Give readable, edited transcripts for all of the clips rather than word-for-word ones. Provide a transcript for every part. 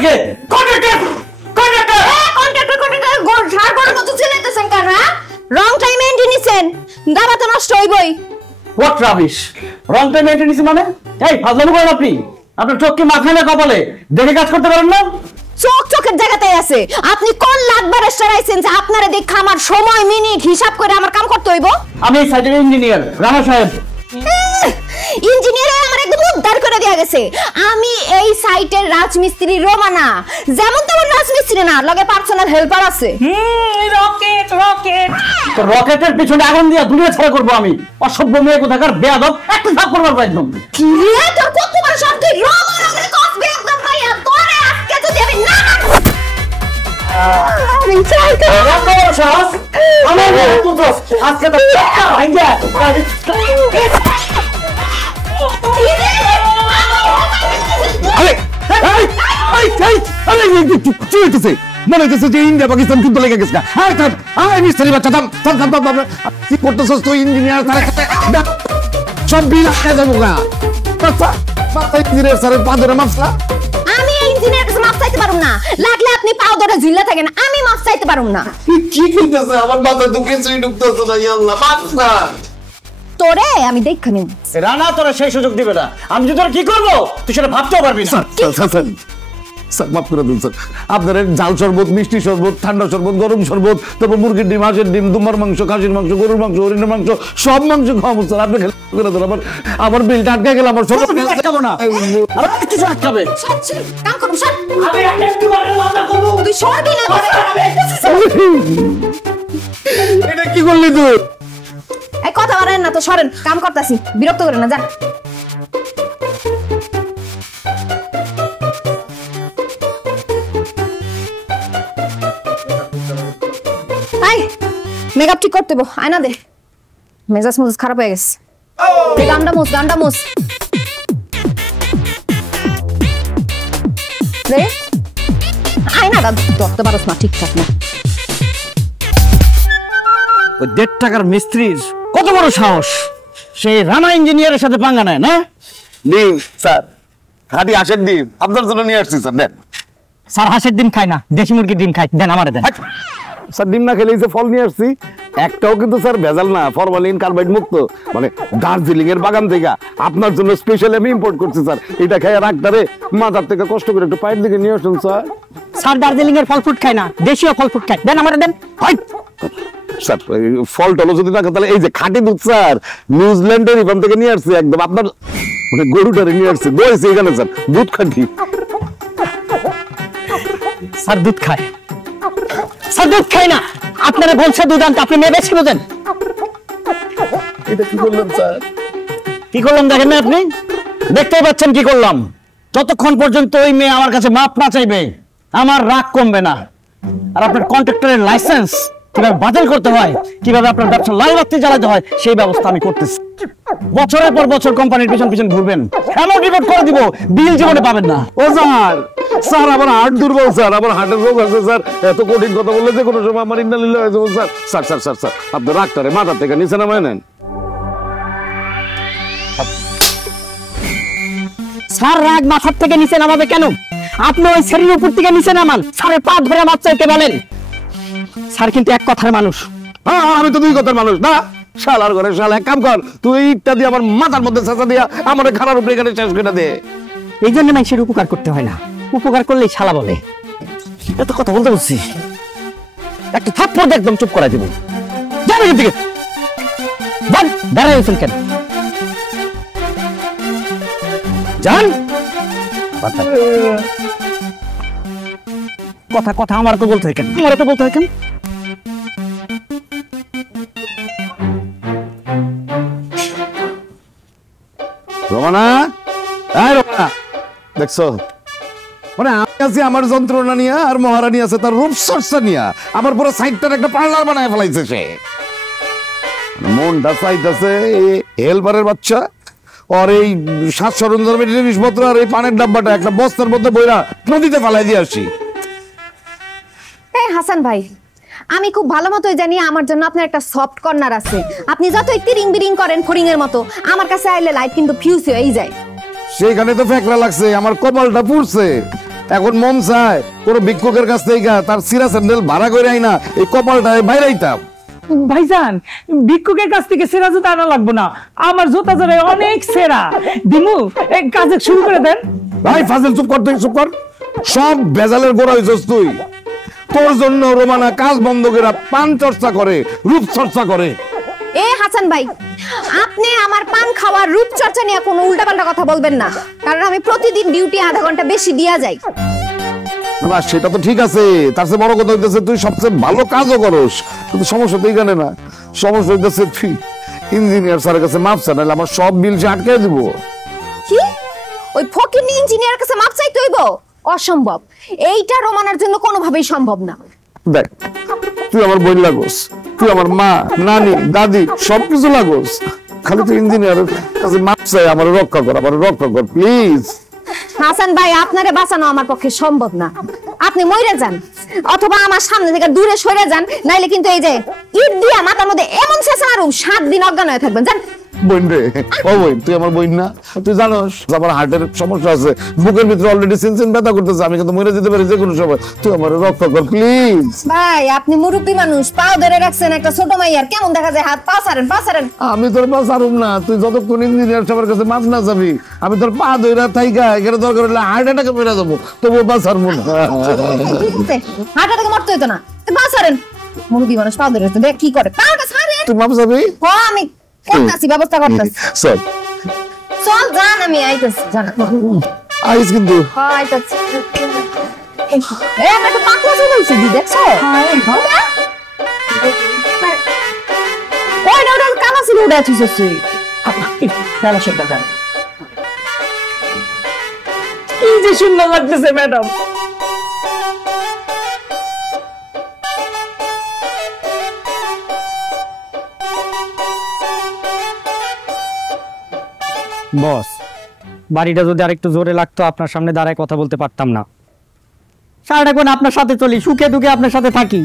আমাকে contractor contractor contractor contractor ঝাড় বড় মতো চিল্লাইতেছেন কেন? হ্যাঁ, রং টাইম এন্ট্রি নিছেন, দাবা তো নষ্ট হইবই। What rubbish, wrong time entry নিছেন মানে? এই ফাজলামি করেন আপনি? আপনার চোখ কি মাথায় না কপালে? দেখে কাজ করতে পারেন না? চোখ চোখের জায়গাতেই আছে। আপনি কোন লাখবার এসরাইছেন যে আপনারে দেখে আমার সময় মিনিট হিসাব করে আমার কাম করতে হইব? আমি এই সাইটের ইঞ্জিনিয়ার রানা সাহেব। ইঞ্জিনিয়ার আমার একদম উদ্ধার করে দেয়া গেছে। আমি এই সাইটের রাজমিস্ত্রি রোমানা, যেমন তেমন রাজমিস্ত্রি না, লগে পার্সোনাল হেল্পার আছে। রকেট রকেট তো রকেটের পিছনে আগুন দিয়া দুনিয়া ছাড়া করবো আমি। অসভ্য মেয়ে কোথাকার বেয়াদব, একটা সাপ করবার পাই একদম। কি রে তোর কত বড় শব্দ? রোমানা করে কস বেয়াদব ভাইয়া, তোরে আজকে যদি আমি না আজকে তো ভাইয়া মনে হইতেছে যে ইন্ডিয়া পাকিস্তান যুদ্ধ লেগে গেছে। মিস্ত্রি বাচ্চা কি করতেছ তুই? ইঞ্জিনিয়ার সব বিল আটকে যাবো গা। ইঞ্জিনিয়ার স্যারের পা ধরে মাপলা। আমি এই ইঞ্জিনিয়ার কাছে মাপ চাইতে পারুম না, লাগলে আপনি পাও ধরে ঝুলে থাকেন, আমি মাপ চাইতে পারুম না। কি করতেছে? আমার মাথায় তো কিছুই ঢুকতেছে না। আল্লাহ মাপ না। তোরে আমি দেখা নিব। রানা তোরা সেই সুযোগ দিবে না। আমি যে তোরা কি করবো তুই সেটা ভাবতেও পারবি না। স্যার মাফ করে দিন স্যার। আপনার ঝাল শরবত, মিষ্টি শরবত, ঠান্ডা শরবত, গরম শরবত, তারপর মুরগির ডিম, হাঁসের ডিম, দুমার মাংস, খাসির মাংস, গরুর মাংস, হরিণের মাংস, সব মাংস খাওয়াবো স্যার। আপনি করে দেন। আমার বিলটা আটকে গেল। আমার সব আটকাবো না, আমার কিছু আটকাবে। কাম করুন স্যার। আমি একটু মাথা করবো। তুই সরবি না। এটা কি করলি তুই? এই কথা বলেন না তো, সরেন, কাম করতেছি, বিরক্ত করেন না, যান। মেকআপ ঠিক করতে হইব, আয়না দে। মেজাজ মুজ খারাপ হয়ে গেছে। গান্ডা মুজ রে, আয়নাটা ধরতে পারছ না ঠিকঠাক না। ওই 1.5 টাকার মিস্ত্রির কত বড় সাহস, সেই রানা ইঞ্জিনিয়ারের সাথে পাঙ্গা নেয় না? ডিম স্যার, খাঁটি হাঁসের ডিম আপনার জন্য নিয়ে আসছি স্যার। দেন স্যার, হাঁসের ডিম খাই না, দেশি মুরগির ডিম খাই, দেন আমারে দেন। স্যার ডিম না খেলে ফল নিয়ে আসছি। একটাও কিন্তু স্যার ভেজাল না, ফরমালিন কার্বাইড মুক্ত, মানে দার্জিলিং এর বাগান থেকে আপনার জন্য স্পেশাল আমি ইম্পোর্ট করছি স্যার। এটা খাই রাখতারে মাথার থেকে কষ্ট করে একটু পায়ের দিকে নিয়ে আসুন স্যার। স্যার দার্জিলিং এর ফল ফ্রুট খাই না, দেশীয় ফল ফ্রুট খাই, দেন আমারে দেন। স্যার ফল টলো যদি না তাহলে এই যে খাঁটি দুধ স্যার, নিউজিল্যান্ডের ইভান থেকে নিয়ে আসছি, একদম আপনার মানে গরুটারে নিয়ে আসছি, দইছে এখানে স্যার, দুধ খাঁটি। স্যার দুধ খায়, স্যার দুধ খাই না, আপনারা বলছে দুধ আনতে, আপনি মেয়ে বেশি বোঝেন। এটা কি করলেন স্যার? কি করলাম দেখেন না আপনি? দেখতেই পাচ্ছেন কি করলাম। যতক্ষণ পর্যন্ত ওই মেয়ে আমার কাছে মাপ না চাইবে আমার রাগ কমবে না। আর আপনার কন্ট্রাক্টরের লাইসেন্স কিভাবে বাতিল করতে হয়, কিভাবে আপনার ব্যবসা লাল বাতি জ্বালাতে হয়, সেই ব্যবস্থা আমি করতেছি। বছরের পর বছর কোম্পানির পিছন পিছন ঘুরবেন, এমন রিপোর্ট করে দিব বিল জীবনে পাবেন না। ও স্যার, স্যার আমার হার্ট দুর্বল স্যার, আমার হার্টের রোগ আছে স্যার। এত কঠিন কথা বললে যে কোনো সময় আমার ইন্নালিল্লাহ হয়ে যাবো sir. Sir sir sir sir আপনি রাগটারে মাথা থেকে নিচে নামায় নেন। স্যার রাগ মাথার থেকে নিচে নামাবে কেন? আপনি ওই শরীরের উপর থেকে নিচে নামান, স্যারের পা ধরে মাপ চাইতে বলেন। স্যার কিন্তু এক কথার মানুষ। হ্যাঁ আমি তো দুই কথার মানুষ না। শালার ঘরে শালা, এক কাম কর, তুই ইটটা দিয়ে আমার মাথার মধ্যে চেঁচা দিয়া আমার খারাপ উপরে এখানে শেষ করে দে। এই জন্য মানুষের উপকার করতে হয় না, উপকার করলেই শালা বলে। এত কথা বলতে বলছি, একটা থাপ্পড় দিয়ে একদম চুপ করাই দেব। যান এখান থেকে, যান। দাঁড়াই আছেন কেন? যান। কথা কথা আমার তো বলতে হয় কেন? আমার তো বলতে হয় কেন? রমানা, হ্যাঁ রমানা, দেখছো মানে আমি আছি আমার যন্ত্রণা নিয়ে, আর মহারানী আছে তার রূপচর্চা নিয়ে। আমার পুরো সাইডটার একটা পার্লার বানায় ফেলাইছে সে। মনটা চাইতেছে হেলপারের বাচ্চা আর এই সাজ সরঞ্জামের জিনিসপত্র আর এই পানের ডাব্বাটা একটা বস্তার মধ্যে বইরা নদীতে ফেলাই দিয়ে আসি। এই হাসান ভাই, আমি খুব ভালো মতোই জানি আমার জন্য আপনার একটা সফট কর্নার আছে। আপনি যতই তিরিং বিরিং করেন ফড়িং এর মতো, আমার কাছে আইলে লাইট কিন্তু ফিউজ হয়েই যায়। সেইখানে তো ফেকরা লাগছে, আমার কপালটা পুড়ছে। এখন মন চায় কোন ভিক্ষুকের কাছ থেকে তার সিরা স্যান্ডেল ভাড়া করে আইনা এই কপালটা বাইরাইতাম। ভাইজান ভিক্ষুকের কাছ থেকে সেরা জুতা আনা লাগবো না, আমার জুতা জোরে অনেক সেরা দিমু। এই কাজ শুরু করে দেন। ভাই ফাজিল চুপ কর, তুই চুপ কর। সব ভেজালের গোড়া হইছস তুই। তোর জন্য রোমানা কাজ বন্ধ করে পান চর্চা করে, রূপ চর্চা করে। এ হাসান ভাই, আপনি আমার পান খাওয়ার রূপচর্চা নিয়ে কোনো উল্টাপাল্টা কথা বলবেন না, কারণ আমি প্রতিদিন ডিউটি আধা ঘন্টা বেশি দিয়া যাই। না সেটা তো ঠিক আছে, তার চেয়ে বড় কথা হইতেছে তুই সবচেয়ে ভালো কাজও করস, কিন্তু সমস্যা তো এখানে না। সমস্যা হইতেছে তুই ইঞ্জিনিয়ার স্যারের কাছে মাপ চা, নাহলে আমার সব বিল সে আটকে দিব। কি ওই ফকিনি ইঞ্জিনিয়ার কাছে মাপ চাইতে হইব? অসম্ভব, এইটা রোমানার জন্য কোনোভাবেই সম্ভব না। দেখ তুই আমার বোন লাগোস, তুই আমার মা, নানি, দাদি সবকিছু লাগোস, খালি তুই ইঞ্জিনিয়ারের কাছে মাপ চাই, আমার রক্ষা কর, আমার রক্ষা কর প্লিজ। হাসান ভাই, আপনারে বাঁচানো আমার পক্ষে সম্ভব না। আপনি মইরে যান, অথবা আমার সামনে থেকে দূরে সরে যান, নাইলে কিন্তু এই যে ইট দিয়া মাথার মধ্যে এমন ছেঁচা মারুম 7 দিন অজ্ঞান হয়ে থাকবেন। জান বোন রে, ও বোন তুই আমার বোন না? তুই জানোস আমার হার্টের সমস্যা আছে, বুকের ভিতরে অলরেডি সিনসিন ব্যথা করতেছে, আমি কিন্তু মরে যেতে পারি যে কোনো সময়, তুই আমার রক্ষা কর প্লিজ। ভাই আপনি মুরব্বী মানুষ, পাও ধরে রাখছেন একটা ছোট মাইয়ার, কেমন দেখা যায় হাত পা ছাড়েন, পা ছাড়েন। আমি তোর পা ছাড়ুম না, তুই যতক্ষণ ইঞ্জিনিয়ার সবার কাছে মাছ না যাবি, আমি তোর পা ধইরা থাইকা এখানে দরকার হলে হার্ট অ্যাটাকে মেরে যাবো, তবুও পা ছাড়বো না। হার্ট অ্যাটাকে মরতে হইতো না, পা ছাড়েন। মুরব্বী মানুষ পা ধরে দেখ কি করে, পাটা ছাড়েন। তুই মাপ যাবি? হ্যাঁ আমি করতেছি, ব্যবস্থা করতেছি। চল চল যান, আমি আইতেছি। জান আইস কিন্তু হ্যাঁ আইতেছি। এ আমি একটু পাতলা চলে হইছে দি, দেখছো? ওই না ওটা কানা ছিল, ওটা থুইছে। খেলা সেটা দেন। কি যে সুন্দর লাগতেছে ম্যাডাম। বস, বাড়িটা যদি আরেকটু জোরে লাগতো আপনার সামনে দাঁড়ায় কথা বলতে পারতাম না। সারাটা কোন আপনার সাথে চলি, সুখে দুঃখে আপনার সাথে থাকি।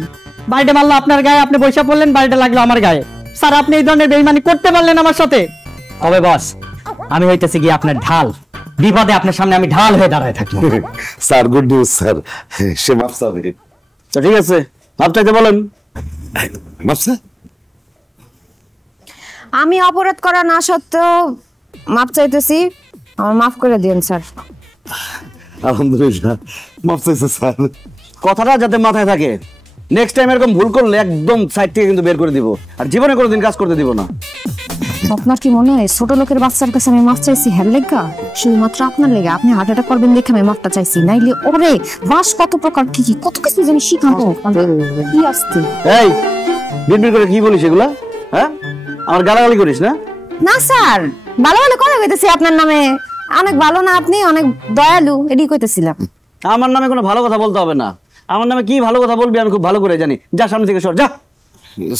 বাড়িটা মারলো আপনার গায়ে, আপনি পয়সা পড়লেন, বাড়িটা লাগলো আমার গায়ে। স্যার আপনি এই ধরনের বেইমানি করতে পারলেন আমার সাথে? তবে বস আমি হইতেছি কি আপনার ঢাল, বিপদে আপনার সামনে আমি ঢাল হয়ে দাঁড়ায় থাকি। স্যার গুড নিউজ স্যার, সে মাপ চাবে। তো ঠিক আছে, মাপ চাইতে বলেন। মাপ চা। আমি অপরাধ করা না সত্ত্বেও মাপ চাইতেছি, আমার মাফ করে দিন স্যার। আলহামদুলিল্লাহ মাপ চাইছে স্যার। কথাটা যাতে মাথায় থাকে, নেক্সট টাইম এরকম ভুল করলে একদম সাইড থেকে কিন্তু বের করে দিব, আর জীবনে কোনোদিন কাজ করতে দিব না। আপনার কি মনে হয় ছোট লোকের বাচ্চার কাছে আমি মাফ চাইছি হ্যার লেগা? শুধুমাত্র আপনার লেগে, আপনি হার্ট অ্যাটাক করবেন দেখে আমি মাফটা চাইছি, নাইলে ওরে বাস কত প্রকার কি কি কত কিছু জানি শিখাবো। কি আসছে এই বিড়বিড় করে কি বলিস এগুলা? হ্যাঁ আমার গালাগালি করিস না? না স্যার, ভালো ভালো কথা কইতেছি আপনার নামে, অনেক ভালো না আপনি, অনেক দয়ালু, এটাই কইতেছিলাম। আমার নামে কোনো ভালো কথা বলতে হবে না, আমার নামে কি ভালো কথা বলবি আমি খুব ভালো করে জানি। যা সামনে থেকে সর, যা।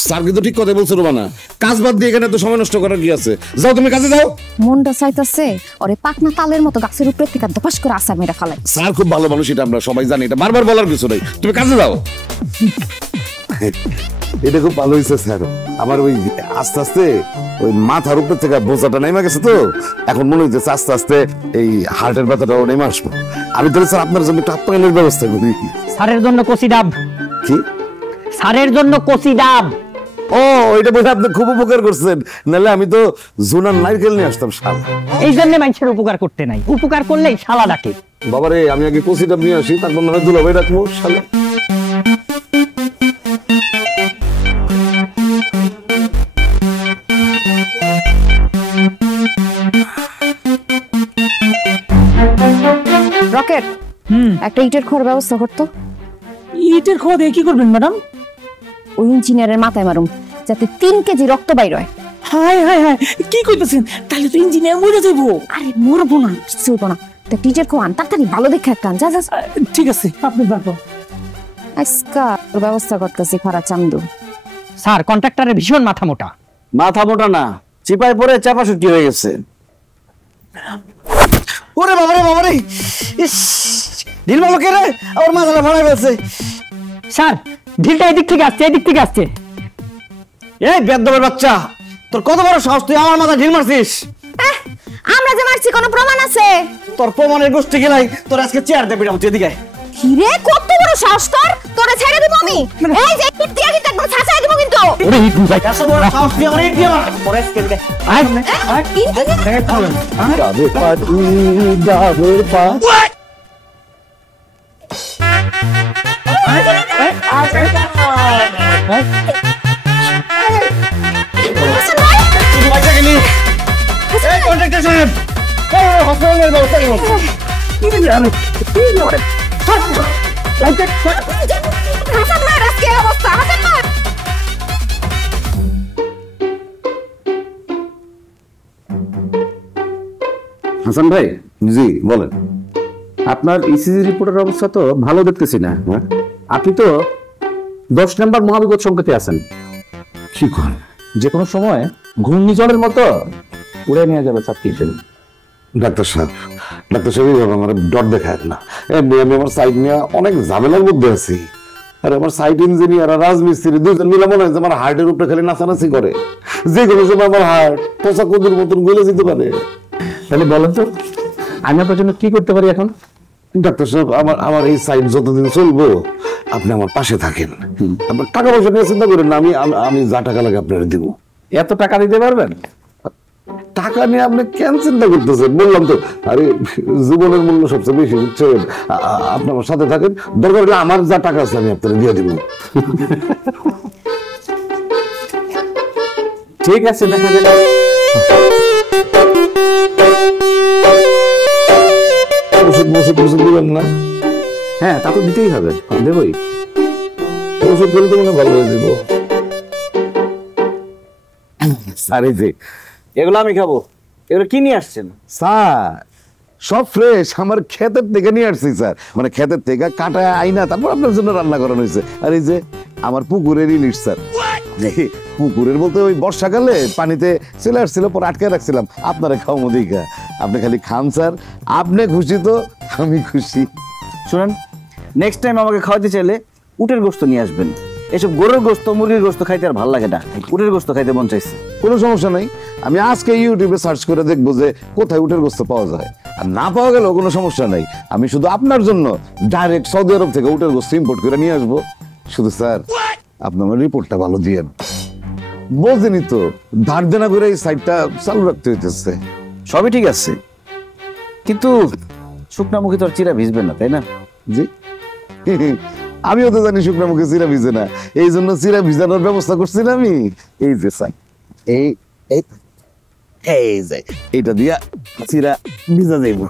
স্যার কিন্তু ঠিক কথা বলছো রোমানা, কাজ বাদ দিয়ে এখানে তো সময় নষ্ট করার কি আছে? যাও তুমি কাজে যাও। মনটা চাইতেছে ওরে পাকনা তালের মতো গাছের উপরে থেকে দপাস করে আসার মেয়েরা ফালাই। স্যার খুব ভালো মানুষ, এটা আমরা সবাই জানি, এটা বারবার বলার কিছু নেই, তুমি কাজে যাও। এটা খুব ভালো হয়েছে স্যার, আমার ওই আস্তে আস্তে ওই মাথার উপর থেকে বোঝাটা নেমে গেছে, তো এখন মনে হইতেছে আস্তে আস্তে এই হার্টের ব্যথাটাও নেমে আসবো। আমি তো স্যার আপনার জন্য একটু আপ্যায়নের ব্যবস্থা করি। স্যারের জন্য কচি ডাব। কি? স্যারের জন্য কচি ডাব। ও এটা বলে আপনি খুব উপকার করছেন, নাহলে আমি তো জুনার নারকেল নিয়ে আসতাম শালা। এই জন্য মানুষের উপকার করতে নাই, উপকার করলেই শালা ডাকে। বাবারে আমি আগে কচিটা নিয়ে আসি, তারপর না হয় দুলাভাই রাখবো শালা। রকেট, একটা ইটের খোর ব্যবস্থা করতো। ইটের খোয়া দিয়ে কি করবেন ম্যাডাম? ওই ইঞ্জিনিয়ারের মাথায় মারুম, যাতে 3 কেজি রক্ত বাইর হয়। হাই হাই হাই, কি কইতেছেন? তাহলে তো ইঞ্জিনিয়ার মরে যাইবো। আরে মরবো না, কিছু হইব না। তা টিচার খোয়ান তাড়াতাড়ি, ভালো দেখে একটা আন। যা যা। ঠিক আছে, আপনি পারবো। আজকা ব্যবস্থা করতেছি ফারা চান্দু। স্যার কন্ট্রাক্টরের ভীষণ মাথা মোটা। মাথা মোটা না, চিপাই পরে চাপা শুটি হয়ে গেছে। ওরে বাবারে বাবারে, ইস ঢিল মারলো কে রে? আমার মাথাটা ফাড়াই ফেলছে। স্যার ঢিলটা এদিক থেকে আসছে, এদিক থেকে আসছে। এই বেদবের বাচ্চা, তোর কত বড় সাহস, তুই আমার মাথা ঢিল মারছিস? আমরা যে মারছি কোনো প্রমাণ আছে? তোর প্রমাণের গোষ্ঠী গেলাই তোর আজকে চেয়ার দেবে তুই এদিকে কিরে কত বড় সাহস তোর তোরে ছেড়ে দিব আমি এই যে ইতিয়া কিন্তু একবার ছাছাই দিব কিন্তু ওরে হিট ভাই এত বড় সাহস দিয়ে আমার ইট দিয়ে পরে আজকে এদিকে আয় যাবে পাটি যাবে পাটি হাসান ভাই, জি বলেন। আপনার ইসিজি রিপোর্টের অবস্থা তো ভালো দেখতেছি না। আপনি তো 10 নম্বর মহাবিপদ সংকেতে আছেন। কি করেন? যে কোনো সময় ঘূর্ণিঝড়ের মতো উড়ে নিয়ে যাবে সাবস্ক্রিপশন। ডাক্তার সাহেব এইভাবে আমার ডট দেখায় না। আমি আমার সাইড নিয়ে অনেক ঝামেলার মধ্যে আছি। আর আমার সাইট ইঞ্জিনিয়ার আর রাজমিস্ত্রি দুজন মিলে মনে হয় যে আমার হার্টের উপরে খালি নাচানাচি করে। যে কোনো সময় আমার হার্ট পোষা কদুর মতন গলে যেতে পারে। তাহলে বলেন তো আমি আপনার জন্য কি করতে পারি এখন? ডাক্তার সাহেব, আমার এই সাইট যতদিন চলবো আপনি আমার পাশে থাকেন। আপনার টাকা পয়সা নিয়ে চিন্তা করেন না, আমি যা টাকা লাগে আপনারা দিব। এত টাকা দিতে পারবেন? টাকা নিয়ে আপনি কেন চিন্তা করতেছেন? বললাম তো, আরে জীবনের মূল্য সবচেয়ে বেশি, বুঝছেন? আপনি আমার সাথে থাকেন, দরকার হলে আমার যা টাকা আছে আমি আপনারা দিয়ে দিব। ঠিক আছে, দেখা যাবে। ওষুধ দিবেন না? হ্যাঁ, তা তো দিতেই হবে, দেবই। ওষুধ দিলে তো মনে ভালো হয়ে যাব। স্যার এই যে এগুলো আমি খাবো, এগুলো কি নিয়ে আসছেন? স্যার সব ফ্রেশ, আমার ক্ষেতের থেকে নিয়ে আসছি স্যার। মানে ক্ষেতের থেকে কাটায় আইনা তারপর আপনার জন্য রান্না করানো হয়েছে। আর এই যে আমার পুকুরের ইলিশ স্যার। পুকুরের বলতে ওই বর্ষাকালে পানিতে চলে আসছিল, পরে আটকে রাখছিলাম আপনারা খাওয়া দিকা। আপনি খালি খান স্যার, আপনি খুশি তো আমি খুশি। শুনেন, নেক্সট টাইম আমাকে খাওয়াতে চাইলে উটের গোস্ত নিয়ে আসবেন। এসব গরুর গোস্ত মুরগির গোস্ত খাইতে আর ভালো লাগে না, উটের গোস্ত খাইতে মন চাইছে। কোনো সমস্যা নাই, আমি আজকে ইউটিউবে সার্চ করে দেখবো যে কোথায় উটের গোস্ত পাওয়া যায়। আর না পাওয়া গেলেও কোনো সমস্যা নাই, আমি শুধু আপনার জন্য ডাইরেক্ট সৌদি আরব থেকে উটের গোস্ত ইম্পোর্ট করে নিয়ে আসবো। শুধু স্যার আপনি আমার রিপোর্টটা ভালো দিয়েন। বোঝেনি তো, ধার দেনা করে এই সাইটটা চালু রাখতে হইতেছে। সবই ঠিক আছে, কিন্তু শুকনামুখী তো আর চিরা ভিজবে না, তাই না? জি, আমিও তো জানি শুকনামুখী চিরা ভিজে না, এই জন্য চিরা ভিজানোর ব্যবস্থা করছি না আমি। এই যে স্যার, এই এই এই যে এটা দিয়া চিরা ভিজা যাইব।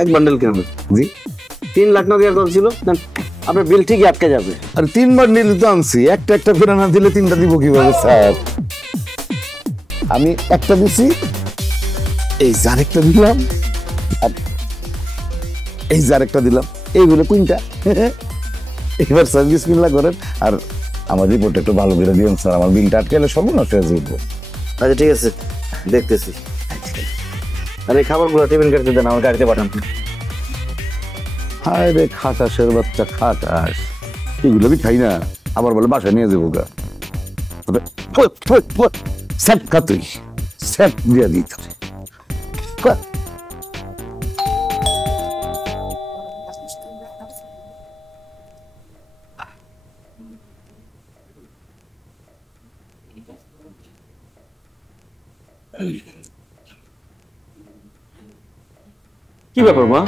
এক বান্ডেল কিনবে। জি, 3 লাখ না দেওয়ার কথা ছিল, আপনার বিল ঠিকই আটকে যাবে। আর 3বার নিলে তো আনছি, একটা একটা করে না দিলে 3টা দিব কিভাবে স্যার? আমি একটা দিছি, এই যে আরেকটা দিলাম, আর এই যে আরেকটা দিলাম, এইগুলো 3টা। এবার স্যার বিসমিল্লাহ করেন, আর আমার রিপোর্টটা একটু ভালো করে দিন স্যার, আমার বিলটা আটকে গেলে সর্বনাশ হয়ে যাবে। আচ্ছা ঠিক আছে, দেখতেছি। আর এই খাবারগুলো টিফিন কাটতে দেন, আমার গাড়িতে পাঠান। হায় রে খাটাসের বাচ্চা, খাটাস এগুলো আমি খাই না, আবার বলে বাসায় নিয়ে যাবো গা। স্যাপ কাতুই স্যাপ দিয়ে দিতে কি ব্যাপার মা,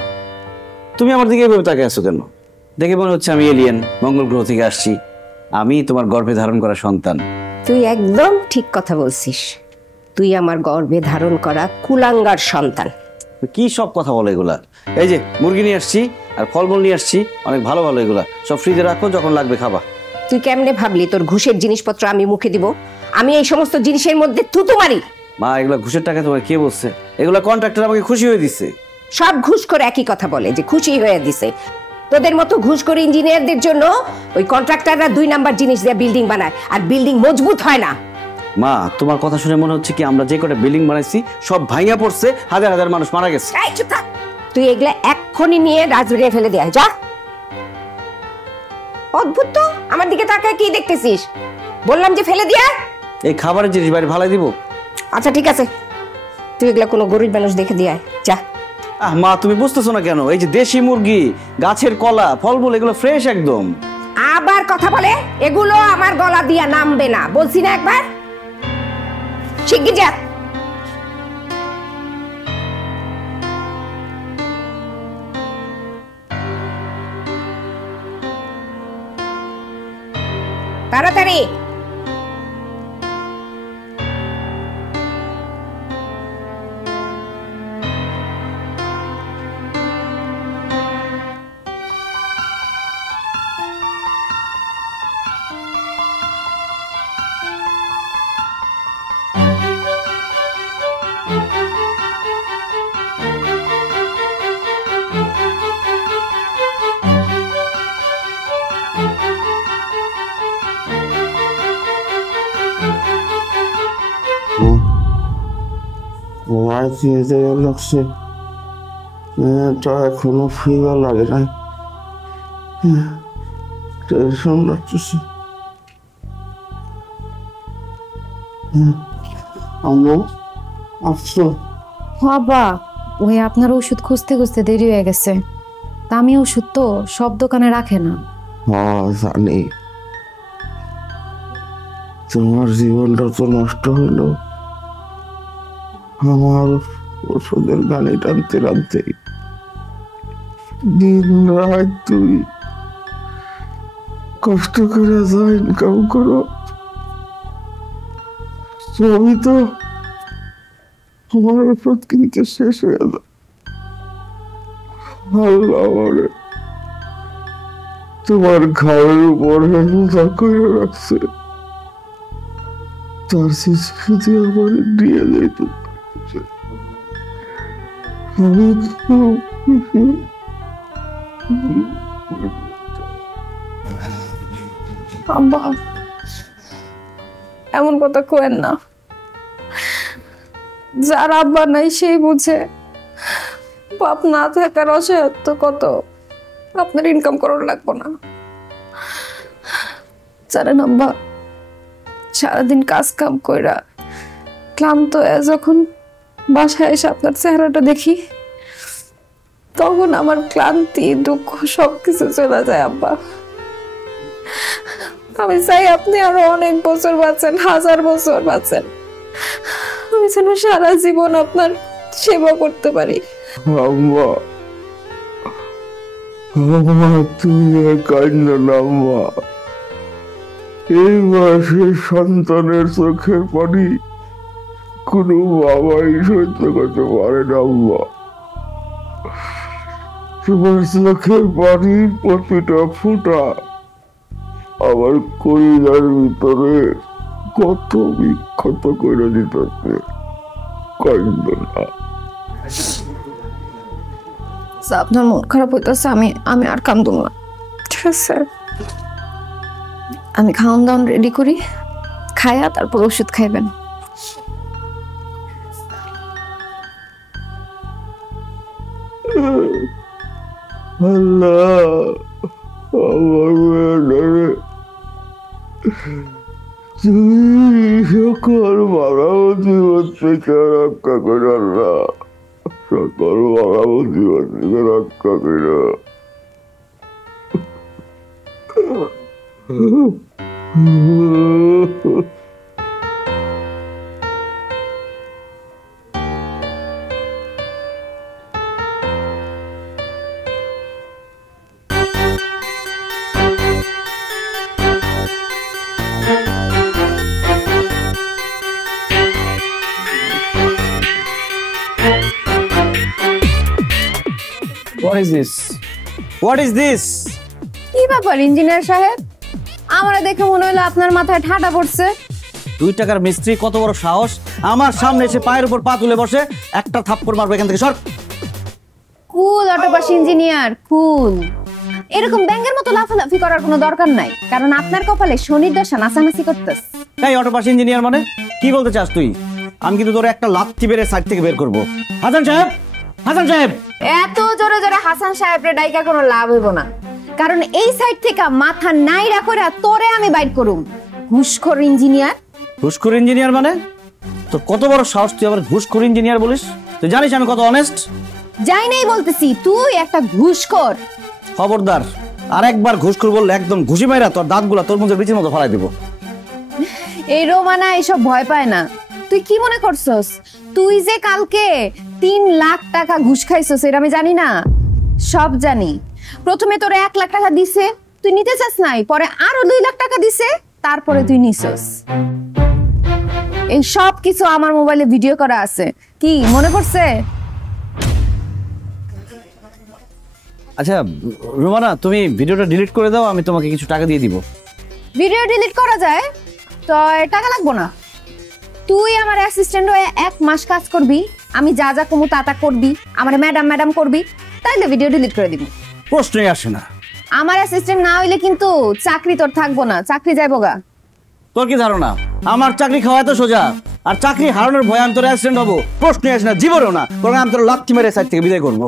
তুমি আমার দিকে এভাবে তাকিয়ে আছো কেন? দেখে মনে হচ্ছে আমি এলিয়েন, মঙ্গল গ্রহ থেকে আসছি। আমি তোমার গর্ভে ধারণ করা সন্তান। তুই একদম ঠিক কথা বলছিস, তুই আমার গর্ভে ধারণ করা কুলাঙ্গার সন্তান। কি সব কথা বলো এগুলা? এই যে মুরগি নিয়ে আসছি আর ফলমূল নিয়ে আসছি, অনেক ভালো ভালো, এগুলা সব ফ্রিজে রাখো, যখন লাগবে খাবা। তুই কেমনে ভাবলি তোর ঘুষের জিনিসপত্র আমি মুখে দিব? আমি এই সমস্ত জিনিসের মধ্যে থুতু মারি? মা, এগুলা ঘুষের টাকা তোমার কে বলছে? এগুলা কন্ট্রাক্টর আমাকে খুশি হয়ে দিচ্ছে। সব ঘুষ করে একই কথা বলে যে খুশি হয়ে দিছে। তোদের মতো ঘুষ করে ইঞ্জিনিয়ারদের জন্য ওই কন্ট্রাক্টররা 2 নাম্বার জিনিস দিয়ে বিল্ডিং বানায়, আর বিল্ডিং মজবুত হয় না। মা, তোমার কথা শুনে মনে হচ্ছে কি আমরা যে কটা বিল্ডিং বানাইছি সব ভাঙা পড়ছে, হাজার হাজার মানুষ মারা গেছে। এই চুপ থাক, তুই এগুলা এক্ষুনি নিয়ে রাজবাড়িতে ফেলে দেয় যা। অদ্ভুত তো, আমার দিকে তাকায় কি দেখতেছিস? বললাম যে ফেলে দিয়া। এই খাবারের জিনিস বাইরে ভালাই দিব? আচ্ছা ঠিক আছে, তুই এগুলা কোনো গরিব মানুষ দেখে দিয়ে যা। মা তুমি বুঝতেছো না কেন? এই যে দেশি মুরগি, গাছের কলা, ফলমূল এগুলো ফ্রেশ একদম। আবার কথা বলে, এগুলো আমার গলা দিয়া নামবে না, বলছি না একবার। শিগগির যা। তাড়াতাড়ি। লাগছে, তা এখনো ফিভার লাগে না, টেনশন লাগতেছে। আম্মু আসছো? বাবা, ওই আপনার ওষুধ খুঁজতে খুঁজতে দেরি হয়ে গেছে। দামি ওষুধ তো সব দোকানে রাখে না। হ্যাঁ জানি, তোমার জীবনটা তো নষ্ট হলো আমার ওষুধের গানে টানতে টানতে। দিন রাত তুই কষ্ট করে যা ইনকাম করো, সবই তো আমার ওষুধ কিনতে শেষ হয়ে যায়। আল্লাহ আমারে তোমার ঘরের উপর হেলদা করে রাখছে, তার স্মৃতি আমার নিয়ে যেত। আমি আব্বা, এমন কথা কইেন না। যার আব্বা নাই সেই বুঝে বাপ না থাকার অসহায়ত্ব কত। আপনার ইনকাম করার লাগবো না। জানেন আব্বা, সারাদিন কাজ কাম কইরা ক্লান্ত যখন বাসায় এসে আপনার চেহারাটা দেখি, তখন আমার ক্লান্তি দুঃখ সবকিছু চলে যায় আব্বা। আমি চাই আপনি আরো অনেক বছর বাঁচেন, 1000 বছর বাঁচেন। আমি যেন সারা জীবন আপনার সেবা করতে পারি। আম্মা, আম্মা তুমি কান্না না আম্মা। এই বয়সে সন্তানের চোখের পানি কোনো বাবাই সহ্য করতে পারে না আম্মা। তোমার চোখের পানির প্রতিটা ফোঁটা আমার কলিজার ভিতরে কত বিক্ষত করে দিতেছে। কান্না না। আপনার মন খারাপ হইতেছে, আমি আর কান্দুম না, ঠিক আছে? আমি খাওয়ান দাওয়ান রেডি করি, খায়া তারপর ওষুধ খাইবেন। আল্লাহ আমার মেয়েটারে তুমি সকল বাড়াবতী থেকে রক্ষা করে, আল্লাহ সকল বাড়াবতী থেকে রক্ষা করে। What is this? What is this? কি ব্যাপার ইঞ্জিনিয়ার সাহেব? আমারে দেখে মনে হলো আপনার মাথায় ঠাডা পড়ছে। 2 টাকার মিস্ত্রি কত বড় সাহস আমার সামনে এসে পায়ের উপর পা তুলে বসে একটা থাপ্পড় মারবে এখান থেকে, সর। কুল অটোপাস ইঞ্জিনিয়ার, কুল। এরকম ব্যাঙের মতো লাফালাফি করার কোনো দরকার নাই, কারণ আপনার কপালে শনির দশা নাচানাচি করতেছে। এই অটোপাস ইঞ্জিনিয়ার মানে কি বলতে চাস তুই? আমি কিন্তু তোর একটা লাথি বেরে সাইড থেকে বের করব। হাসান সাহেব, হাসান সাহেব। এত জোরে জোরে হাসান সাহেবরে ডাইকা কোনো লাভ হইব না, কারণ এই সাইড থেকে মাথা নাইরা করে তোরে আমি বাইর করুম। ঘুষখোর ইঞ্জিনিয়ার। ঘুষখোর ইঞ্জিনিয়ার মানে? তোর কত বড় সাহস তুই আবার ঘুষখোর ইঞ্জিনিয়ার বলিস? তুই জানিস আমি কত অনেস্ট? যাই নাই বলতেছি, তুই একটা ঘুষখোর। খবরদার, আর একবার ঘুষখোর বললে একদম ঘুষি মাইরা তোর দাঁতগুলা তোর মুখের বিচির মতো ফালাই দিব। এই রোমানা এসব ভয় পায় না। তুই কি মনে করছস তুই যে কালকে 3 লাখ টাকা ঘুষ খাইছস এটা আমি জানি না? সব জানি। প্রথমে তোরে 1 লাখ টাকা দিছে, তুই নিতে চাস নাই, পরে আরো 2 লাখ টাকা দিছে, তারপরে তুই নিছস। এই সব কিছু আমার মোবাইলে ভিডিও করা আছে, কি মনে পড়ছে? আচ্ছা রোমানা, তুমি ভিডিওটা ডিলিট করে দাও, আমি তোমাকে কিছু টাকা দিয়ে দিব। ভিডিও ডিলিট করা যায় তো টাকা লাগবো না। তুই আমার অ্যাসিস্ট্যান্ট হয়ে 1 মাস কাজ করবি, আমি যা যা কমু তা করবি, আমার ম্যাডাম ম্যাডাম করবি, তাইলে ভিডিও ডিলিট করে দিবি। প্রশ্নই আসে না। আমার অ্যাসিস্ট্যান্ট না হইলে কিন্তু চাকরি তোর থাকবো না, চাকরি যাইবো গা। তোর কি ধারণা আমার চাকরি খাওয়া এত সোজা? আর চাকরি হারানোর ভয় আমি তোর অ্যাক্সিডেন্ট হবো? প্রশ্নই আসে না, জীবনেও না। কারণ আমি তোর লাথি মেরে সাইড থেকে বিদায় করবো।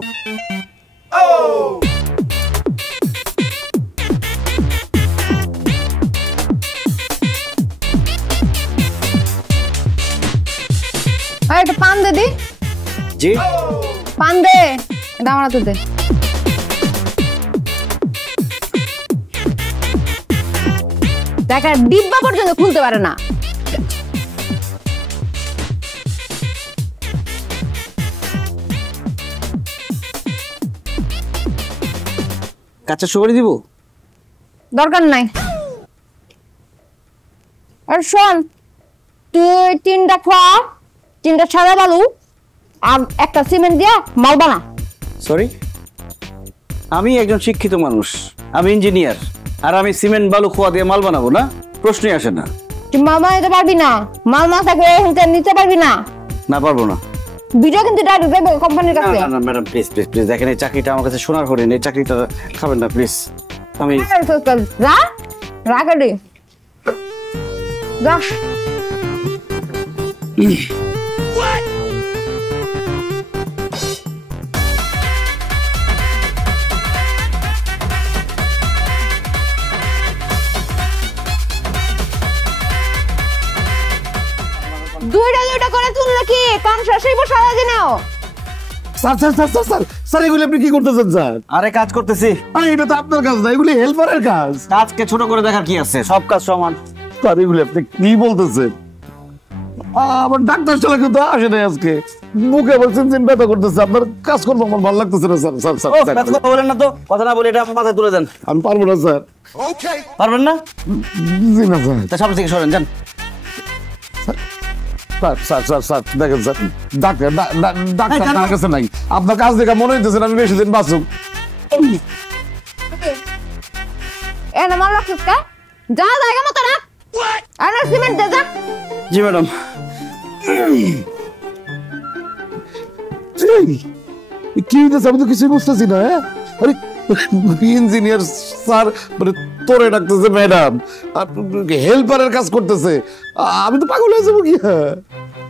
একটা পান দে দি। জি পান দে, এটা আমার হাতে দে। দেখা ডিব্বা পর্যন্ত খুলতে পারে না। কাঁচা সুপারি দিব? দরকার নাই। আর শোন, তুই 3টা খোয়া, 3টা সাদা বালু আর একটা সিমেন্ট দিয়া মাল বানা। সরি, আমি একজন শিক্ষিত মানুষ, আমি ইঞ্জিনিয়ার, আর আমি সিমেন্ট বালু খোয়া দিয়ে মাল বানাবো না? প্রশ্নই আসে না। তুই মাল বানাতে পারবি না, মাল না থাকলে নিতে পারবি না। না পারবো না। ভিডিও কিন্তু ডাইরেক্ট যাবে কোম্পানির কাছে। না ম্যাডাম, প্লিজ প্লিজ প্লিজ, দেখেন এই চাকরিটা আমার কাছে সোনার হরিণ, এই চাকরিটা খাবেন না প্লিজ। আমি যা রাগাডি যা। দুইটা করে তুললে কি কাম শেষই বসা লাগে না? Sir sir sir sir sir sir এগুলো আপনি কি করতেছেন স্যার? আরে কাজ করতেছি। আরে এটা তো আপনার কাজ না, এগুলি হেল্পারের কাজ। কাজকে ছোট করে দেখার কি আছে? সব কাজ সমান। স্যার এগুলি আপনি কি বলতেছেন? আমার ডাক্তার চলে কিন্তু আসে নাই আজকে, বুকে আবার চিনচিন ব্যথা করতেছে। আপনার কাজ করবো আমার ভালো লাগতেছে না স্যার। স্যার ও স্যার কথা বলেন না তো, কথা না বলে এটা আমার মাথায় তুলে দেন। আমি পারবো না স্যার। পারবেন না? জি না স্যার। তা সামনে থেকে সরেন, যান। স্যার স্যার স্যার স্যার দেখেন স্যার, ডাক্তার আমার কাছে নাই। আপনার কাজ দেখে মনে হইতেছে আমি বেশি দিন বাঁচুক। এ না মাল রাখিস কা? যা জায়গা মতো রাখ। আর সিমেন্ট দে যা। জি ম্যাডাম। কি হইতেছে আমি তো কিছুই বুঝতেছি না। আরে ইঞ্জিনিয়ার স্যার মানে তোরে ডাকতেছে ম্যাডাম, হেল্পারের কাজ করতেছে, আমি তো পাগল হয়ে যাবো কি?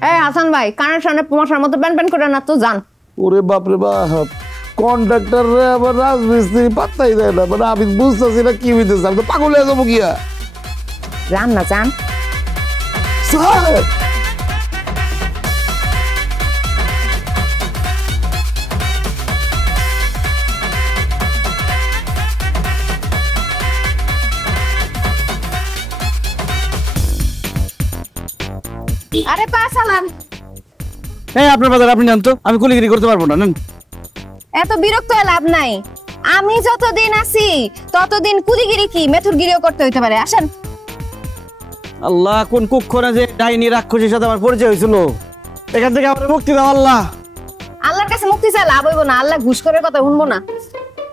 এই হাসান ভাই, কানের সামনে মশার মতো প্যান প্যান করে না তো জান। ওরে বাপরে বাপ, কন্ট্রাক্টর রে আবার রাজমিস্ত্রি পাত্তাই দেয় না। মানে আমি বুঝতেছি না কি হইতেছে, আমি তো পাগল হয়ে যাবো কি? জান না জান স্যার আরে পা সালাম। এই আপনার বাজার আপনি জানতো, আমি কুলিগিরি করতে পারবো না। নেন। এত বিরক্ত হয়ে লাভ নাই। আমি যতদিন আছি ততদিন কুলিগিরি কি মেথুরগিরিও করতে হইতে পারে। আসেন। আল্লাহ, কোন কুক্ষণে যে ডাইনি রাক্ষসীর সাথে আমার পরিচয় হয়েছিল, এখান থেকে আমার মুক্তি দাও আল্লাহ। আল্লাহর কাছে মুক্তি চাই লাভ হইব না, আল্লাহ ঘুষ করে কথা শুনবো না।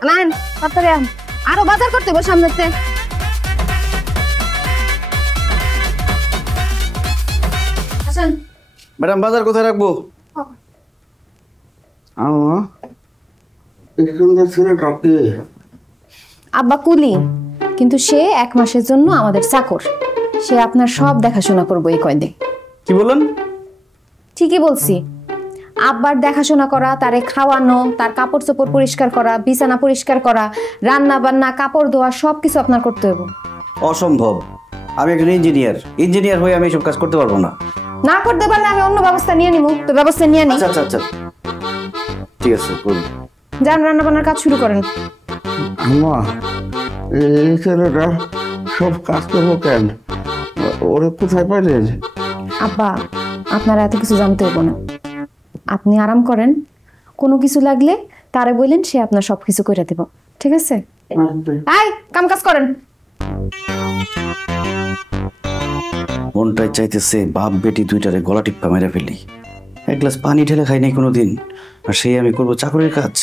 নেন তাড়াতাড়ি আন, আরো বাজার করতে হইব সামনেতে। আসেন। ম্যাডাম বাজার কোথায় রাখবো? আব্বা কুলি, কিন্তু সে 1 মাসের জন্য আমাদের চাকর। সে আপনার সব দেখাশোনা করবো এই কয়দিন। কি বলেন? ঠিকই বলছি। আব্বার দেখাশোনা করা, তারে খাওয়ানো, তার কাপড় চোপড় পরিষ্কার করা, বিছানা পরিষ্কার করা, রান্না বান্না, কাপড় ধোয়া সবকিছু আপনার করতে হবে। অসম্ভব, আমি একজন ইঞ্জিনিয়ার হয়ে আমি এসব কাজ করতে পারবো না। না করতে পারলে আমি অন্য ব্যবস্থা নিয়ে নিব। তো ব্যবস্থা নিয়ে নি। আচ্ছা আচ্ছা আচ্ছা, ঠিক আছে করুন। যান রান্না বান্নার কাজ শুরু করেন। আম্মা এই ছেলেটা সব কাজ করবো কেন? ওরে কোথায় পাইলেন? আব্বা আপনারা এত কিছু জানতে হবো না, আপনি আরাম করেন, কোনো কিছু লাগলে তারে বললেন, সে আপনার সবকিছু করে দেব, ঠিক আছে? আই কাম কাজ করেন। মনটাই চাইতেছে বাপ বেটি দুইটারে গলা টিপ্পা মেরে ফেলি। এক গ্লাস পানি ঢেলে খাই নাই কোনোদিন, আর সেই আমি করবো চাকরির কাজ।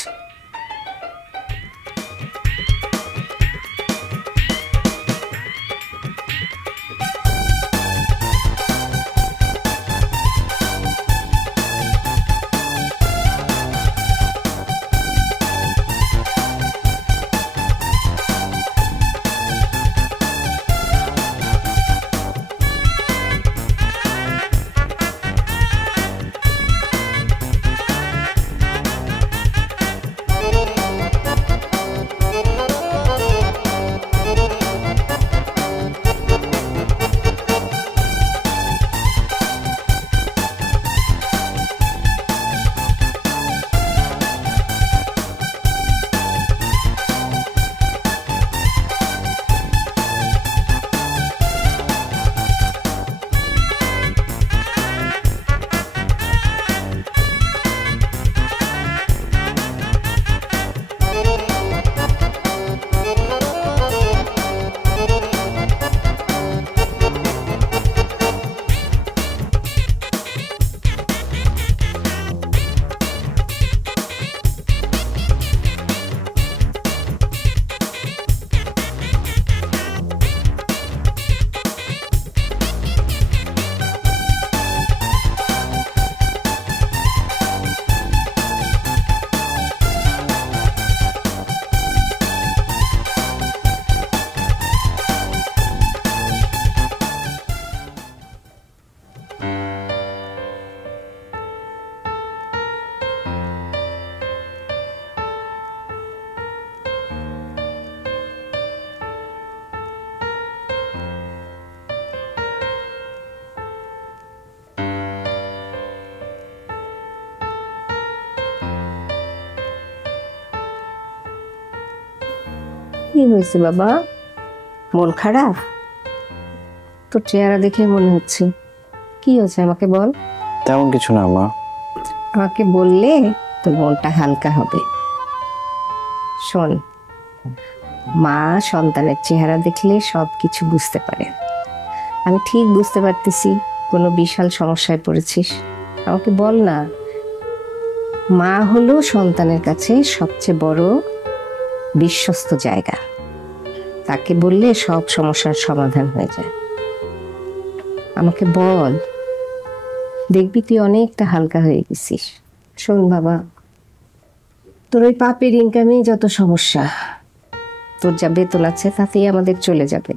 কি হয়েছে বাবা, মন খারাপ? তোর চেহারা দেখে মনে হচ্ছে। কি হয়েছে আমাকে বল। তেমন কিছু না মা। আমাকে বললে তোর মনটা হালকা হবে। শোন, মা সন্তানের চেহারা দেখলে সব কিছু বুঝতে পারে। আমি ঠিক বুঝতে পারতেছি কোনো বিশাল সমস্যায় পড়েছিস। আমাকে বল না। মা হলো সন্তানের কাছে সবচেয়ে বড় বিশ্বস্ত জায়গা। তাকে বললে সব সমস্যার সমাধান হয়ে যায়। আমাকে বল, দেখবি তুই অনেকটা হালকা হয়ে গেছিস। শোন বাবা, তোর ওই পাপের ইনকামেই যত সমস্যা, তোর যা বেতন আছে তাতেই আমাদের চলে যাবে।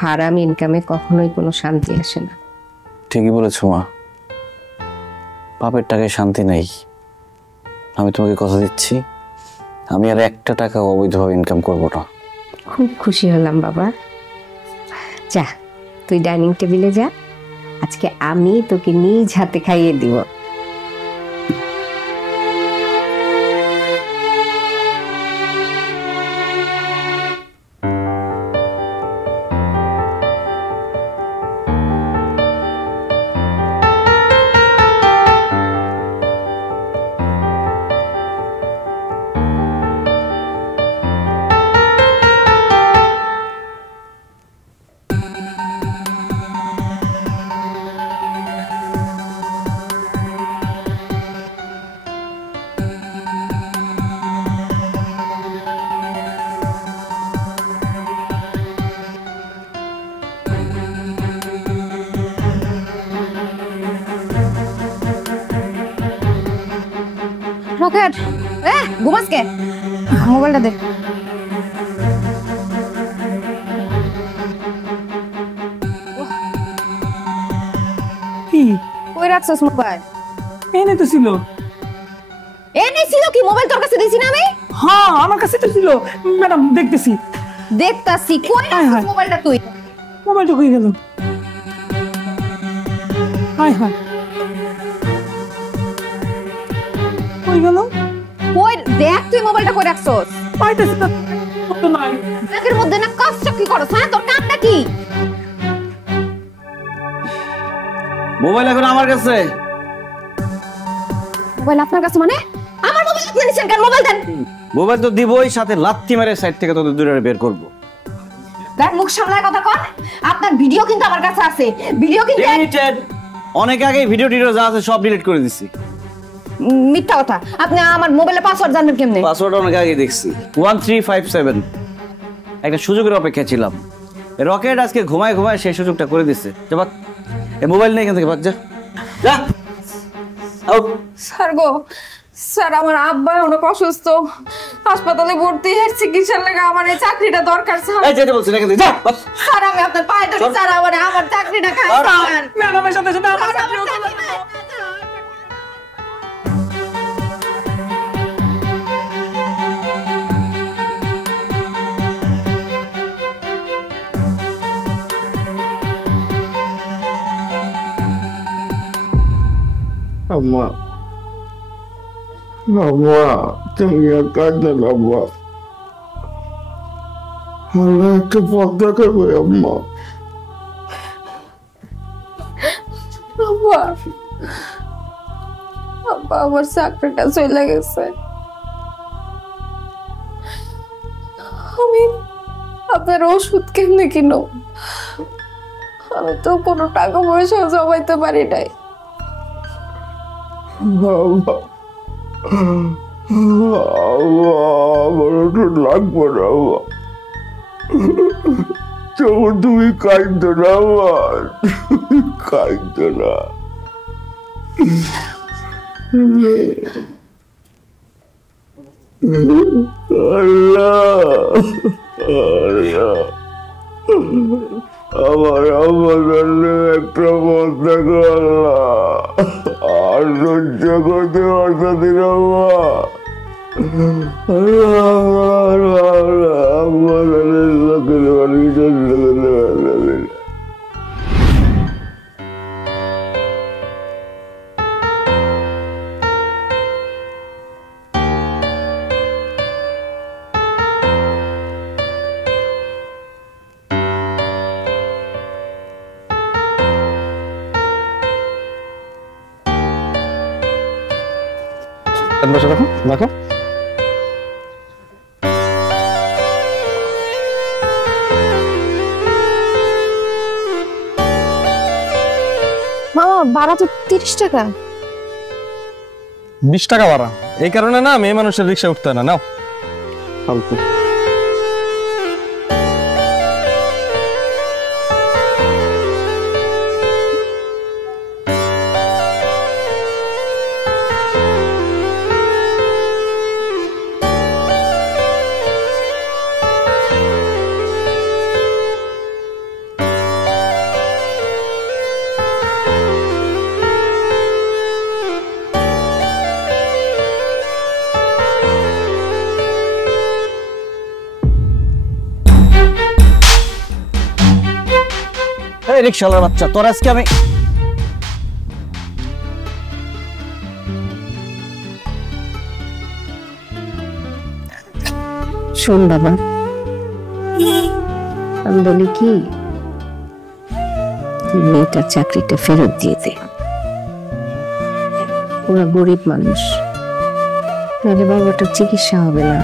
হারাম ইনকামে কখনোই কোনো শান্তি আসে না। ঠিকই বলেছো মা, পাপের টাকায় শান্তি নেই। আমি তোমাকে কথা দিচ্ছি, আমি আর একটা টাকা অবৈধভাবে ইনকাম করবো না। খুব খুশি হলাম বাবা। যা তুই ডাইনিং টেবিলে যা, আজকে আমি তোকে নিজ হাতে খাইয়ে দিব। রকেট ঘুমাস কে? মোবাইলটা দে। কি কই রাখছস মোবাইল? এনে তো ছিল। এনে ছিল কি? মোবাইল তোর কাছে দিছি না আমি? হ্যাঁ আমার কাছে তো ছিল ম্যাডাম, দেখতেছি। দেখতাছি। কই রাখছস মোবাইলটা তুই? মোবাইলটা কই গেল? হায় হায়, গেল? কই দেখ তুই মোবাইলটা কই রাখছস? পাইতেছি না, তো নাই। ব্যাগের মধ্যে না কষ্ট কি করছ? হ্যাঁ তোর কামটা কি? মোবাইল এখন আমার কাছে। মোবাইল আপনার কাছে মানে? আমার মোবাইল আপনি নিছেন কেন? মোবাইল দেন। মোবাইল তো দিবই, সাথে লাত্তি মেরে সাইড থেকে তোদের দূরে বের করবো। দেখ মুখ সামলায় কথা কর। আপনার ভিডিও কিন্তু আমার কাছে আছে। ভিডিও কিন্তু ডিলিটেড। অনেক আগে ভিডিও যা আছে সব ডিলিট করে দিছি। মিথ্যা কথা। আপনি আমার মোবাইলের পাসওয়ার্ড জানেন কেমনে? পাসওয়ার্ড অনেক আগে দেখছি। 1357। একটা সুযোগের অপেক্ষা ছিলাম। রকেট আজকে ঘুমায় সেই সুযোগটা করে দিচ্ছে। যাবা এই মোবাইল নেই এখান থেকে, বাদ যা যা। আউট। স্যার গো, স্যার আমার আব্বা অনেক অসুস্থ, হাসপাতালে ভর্তি, চিকিৎসার লাগে আমার এই চাকরিটা দরকার স্যার। এই যেতে বলছি না, এখান থেকে যা। বাস। স্যার আমি আপনার পায়ে ধরি স্যার, আমার চাকরিটা খাই স্যার। ম্যাডামের সাথে সাথে আমার স্যার, চাকরিও আমার চলে চাকরি গেল। নাই। আম্মা, আম্মা, তুমি আর কাঁদলে না আম্মা। আল্লাহ একটা পথ দেখাবে আম্মা। আব্বা, আব্বা আমার চাকরিটা চলে গেছে। আমি আপনার ওষুধ কেমনে কিনো? আমি তো কোনো টাকা পয়সা জমাইতে পারি নাই। আম্মা, আমার ওষুধ লাগবে না আম্মা। তবু তুমি কাঁদতো না আমার, কাঁদতো না। আল্লাহ, আল্লাহ, আমার আমাদের একটা পথ দেখো আল্লাহ। আর সহ্য করতে পারছি না আমাদের লোকের বাড়ি সহ্য করতে পারছি না। বসে দেখো দেখো। মামা ভাড়া তো 30 টাকা। 20 টাকা ভাড়া, এই কারণে না মেয়ে মানুষের রিক্সা উঠতে হয় না। নাও ফালতু। এই রিকশাওয়ালার বাচ্চা, তোর আজকে আমি শোন বাবা, আমি বলি কি, তুই মেয়েটার চাকরিটা ফেরত দিয়ে দে। ওরা গরিব মানুষ, নাহলে বাবাটার চিকিৎসা হবে না।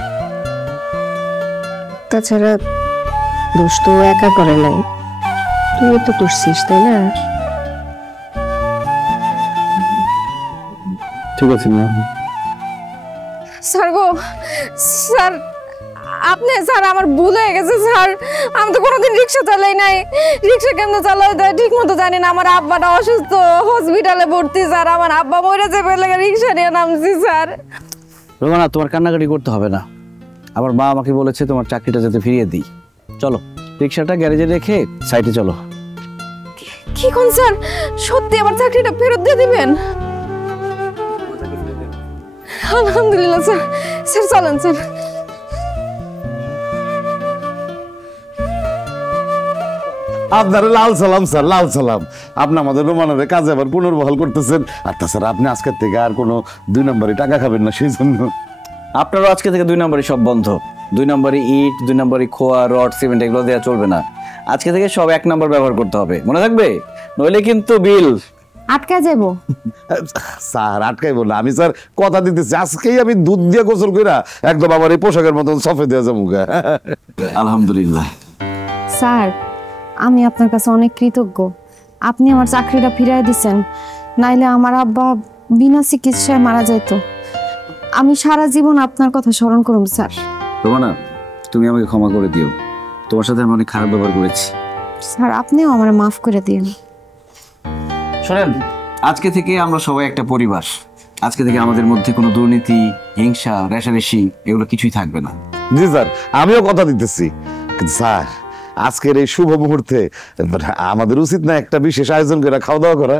তাছাড়া দোষ তো ও একা করে নাই, তুই তো করছিস, তাই না? ঠিক আছে না? স্যার গো, স্যার আপনি, স্যার আমার ভুল হয়ে গেছে স্যার। আমি তো কোনোদিন রিক্সা চালাই নাই, রিক্সা কেমনে চালাই ঠিক মতো জানি না। আমার আব্বাটা অসুস্থ, হসপিটালে ভর্তি স্যার। আমার আব্বা মরে যাবে লাগে রিক্সা নিয়ে নামছি স্যার। রোমানা, তোমার কান্নাকাটি করতে হবে না। আমার মা আমাকে বলেছে তোমার চাকরিটা যাতে ফিরিয়ে দিই। চলো রিক্সাটা গ্যারেজে রেখে সাইডে চলো। কি কোন স্যার, সত্যি আমার চাকরিটা ফেরত দিয়ে দিবেন? আলহামদুলিল্লাহ স্যার। স্যার চলেন স্যার। আপনার লাল সালাম স্যার, লাল সালাম। আপনি আমাদের রোমানের কাজে আবার পুনর্বহাল করতেছেন। আর তাছাড়া আপনি আজকের থেকে আর কোনো 2 নম্বরে টাকা খাবেন না, সেই জন্য। আপনারও আজকে থেকে 2 নম্বরই সব বন্ধ। 2 নম্বরে ইট, 2 নম্বরে খোয়া, রড, সিমেন্ট এগুলো দেওয়া চলবে না। আজকে থেকে সব 1 নম্বর ব্যবহার করতে হবে, মনে থাকবে? নইলে কিন্তু বিল আটকা যাবো। স্যার আটকাই বললো, আমি স্যার কথা দিতেছি আজকেই আমি দুধ দিয়ে গোসল কইরা একদম আমার এই পোশাকের মতন সফে দেওয়া যাবো। আলহামদুলিল্লাহ। স্যার আমি আপনার কাছে অনেক কৃতজ্ঞ, আপনি আমার চাকরিটা ফিরিয়ে দিছেন, নাইলে আমার আব্বা বিনা চিকিৎসায় মারা যেত। আমি সারা জীবন আপনার কথা স্মরণ করুম স্যার। রোমানা, তুমি আমাকে ক্ষমা করে দিও, তোমার সাথে আমি অনেক খারাপ ব্যবহার করেছি। স্যার আপনিও আমার মাফ করে দিন। শোনেন, আজকে থেকে আমরা সবাই একটা পরিবার। আজকে থেকে আমাদের মধ্যে কোনো দুর্নীতি, হিংসা, রেষারেষি এগুলো কিছুই থাকবে না। জি স্যার, আমিও কথা দিতেছি। কিন্তু স্যার আজকের এই শুভ মুহূর্তে আমাদের উচিত না একটা বিশেষ আয়োজন করে খাওয়া দাওয়া করা?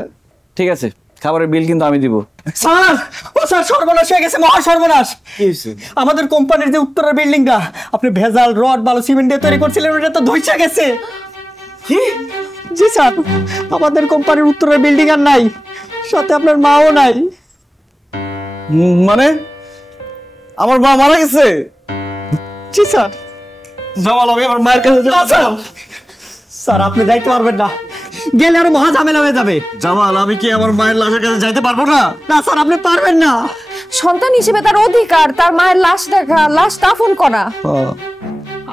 ঠিক আছে, খাবারের বিল কিন্তু আমি দিব। স্যার, ও স্যার সর্বনাশ হয়ে গেছে, মহা সর্বনাশ। আমাদের কোম্পানির যে উত্তরের বিল্ডিংটা আপনি ভেজাল রড বালু সিমেন্ট দিয়ে তৈরি করছিলেন, ওটা তো ধইসা গেছে। কি? জি স্যার, আমাদের কোম্পানির উত্তরের বিল্ডিং আর নাই, সাথে আপনার মাও নাই। মানে আমার মা মারা গেছে? জি স্যার। জামাল, আমি আমার মায়ের কাছে যাব। স্যার আপনি যাইতে পারবেন না, গেলে আরো মহা ঝামেলা হয়ে যাবে। জামাল, আমি কি আমার মায়ের লাশের কাছে যাইতে পারবো না? না স্যার, আপনি পারবেন না। সন্তান হিসেবে তার অধিকার তার মায়ের লাশ দেখা, লাশ দাফন করা।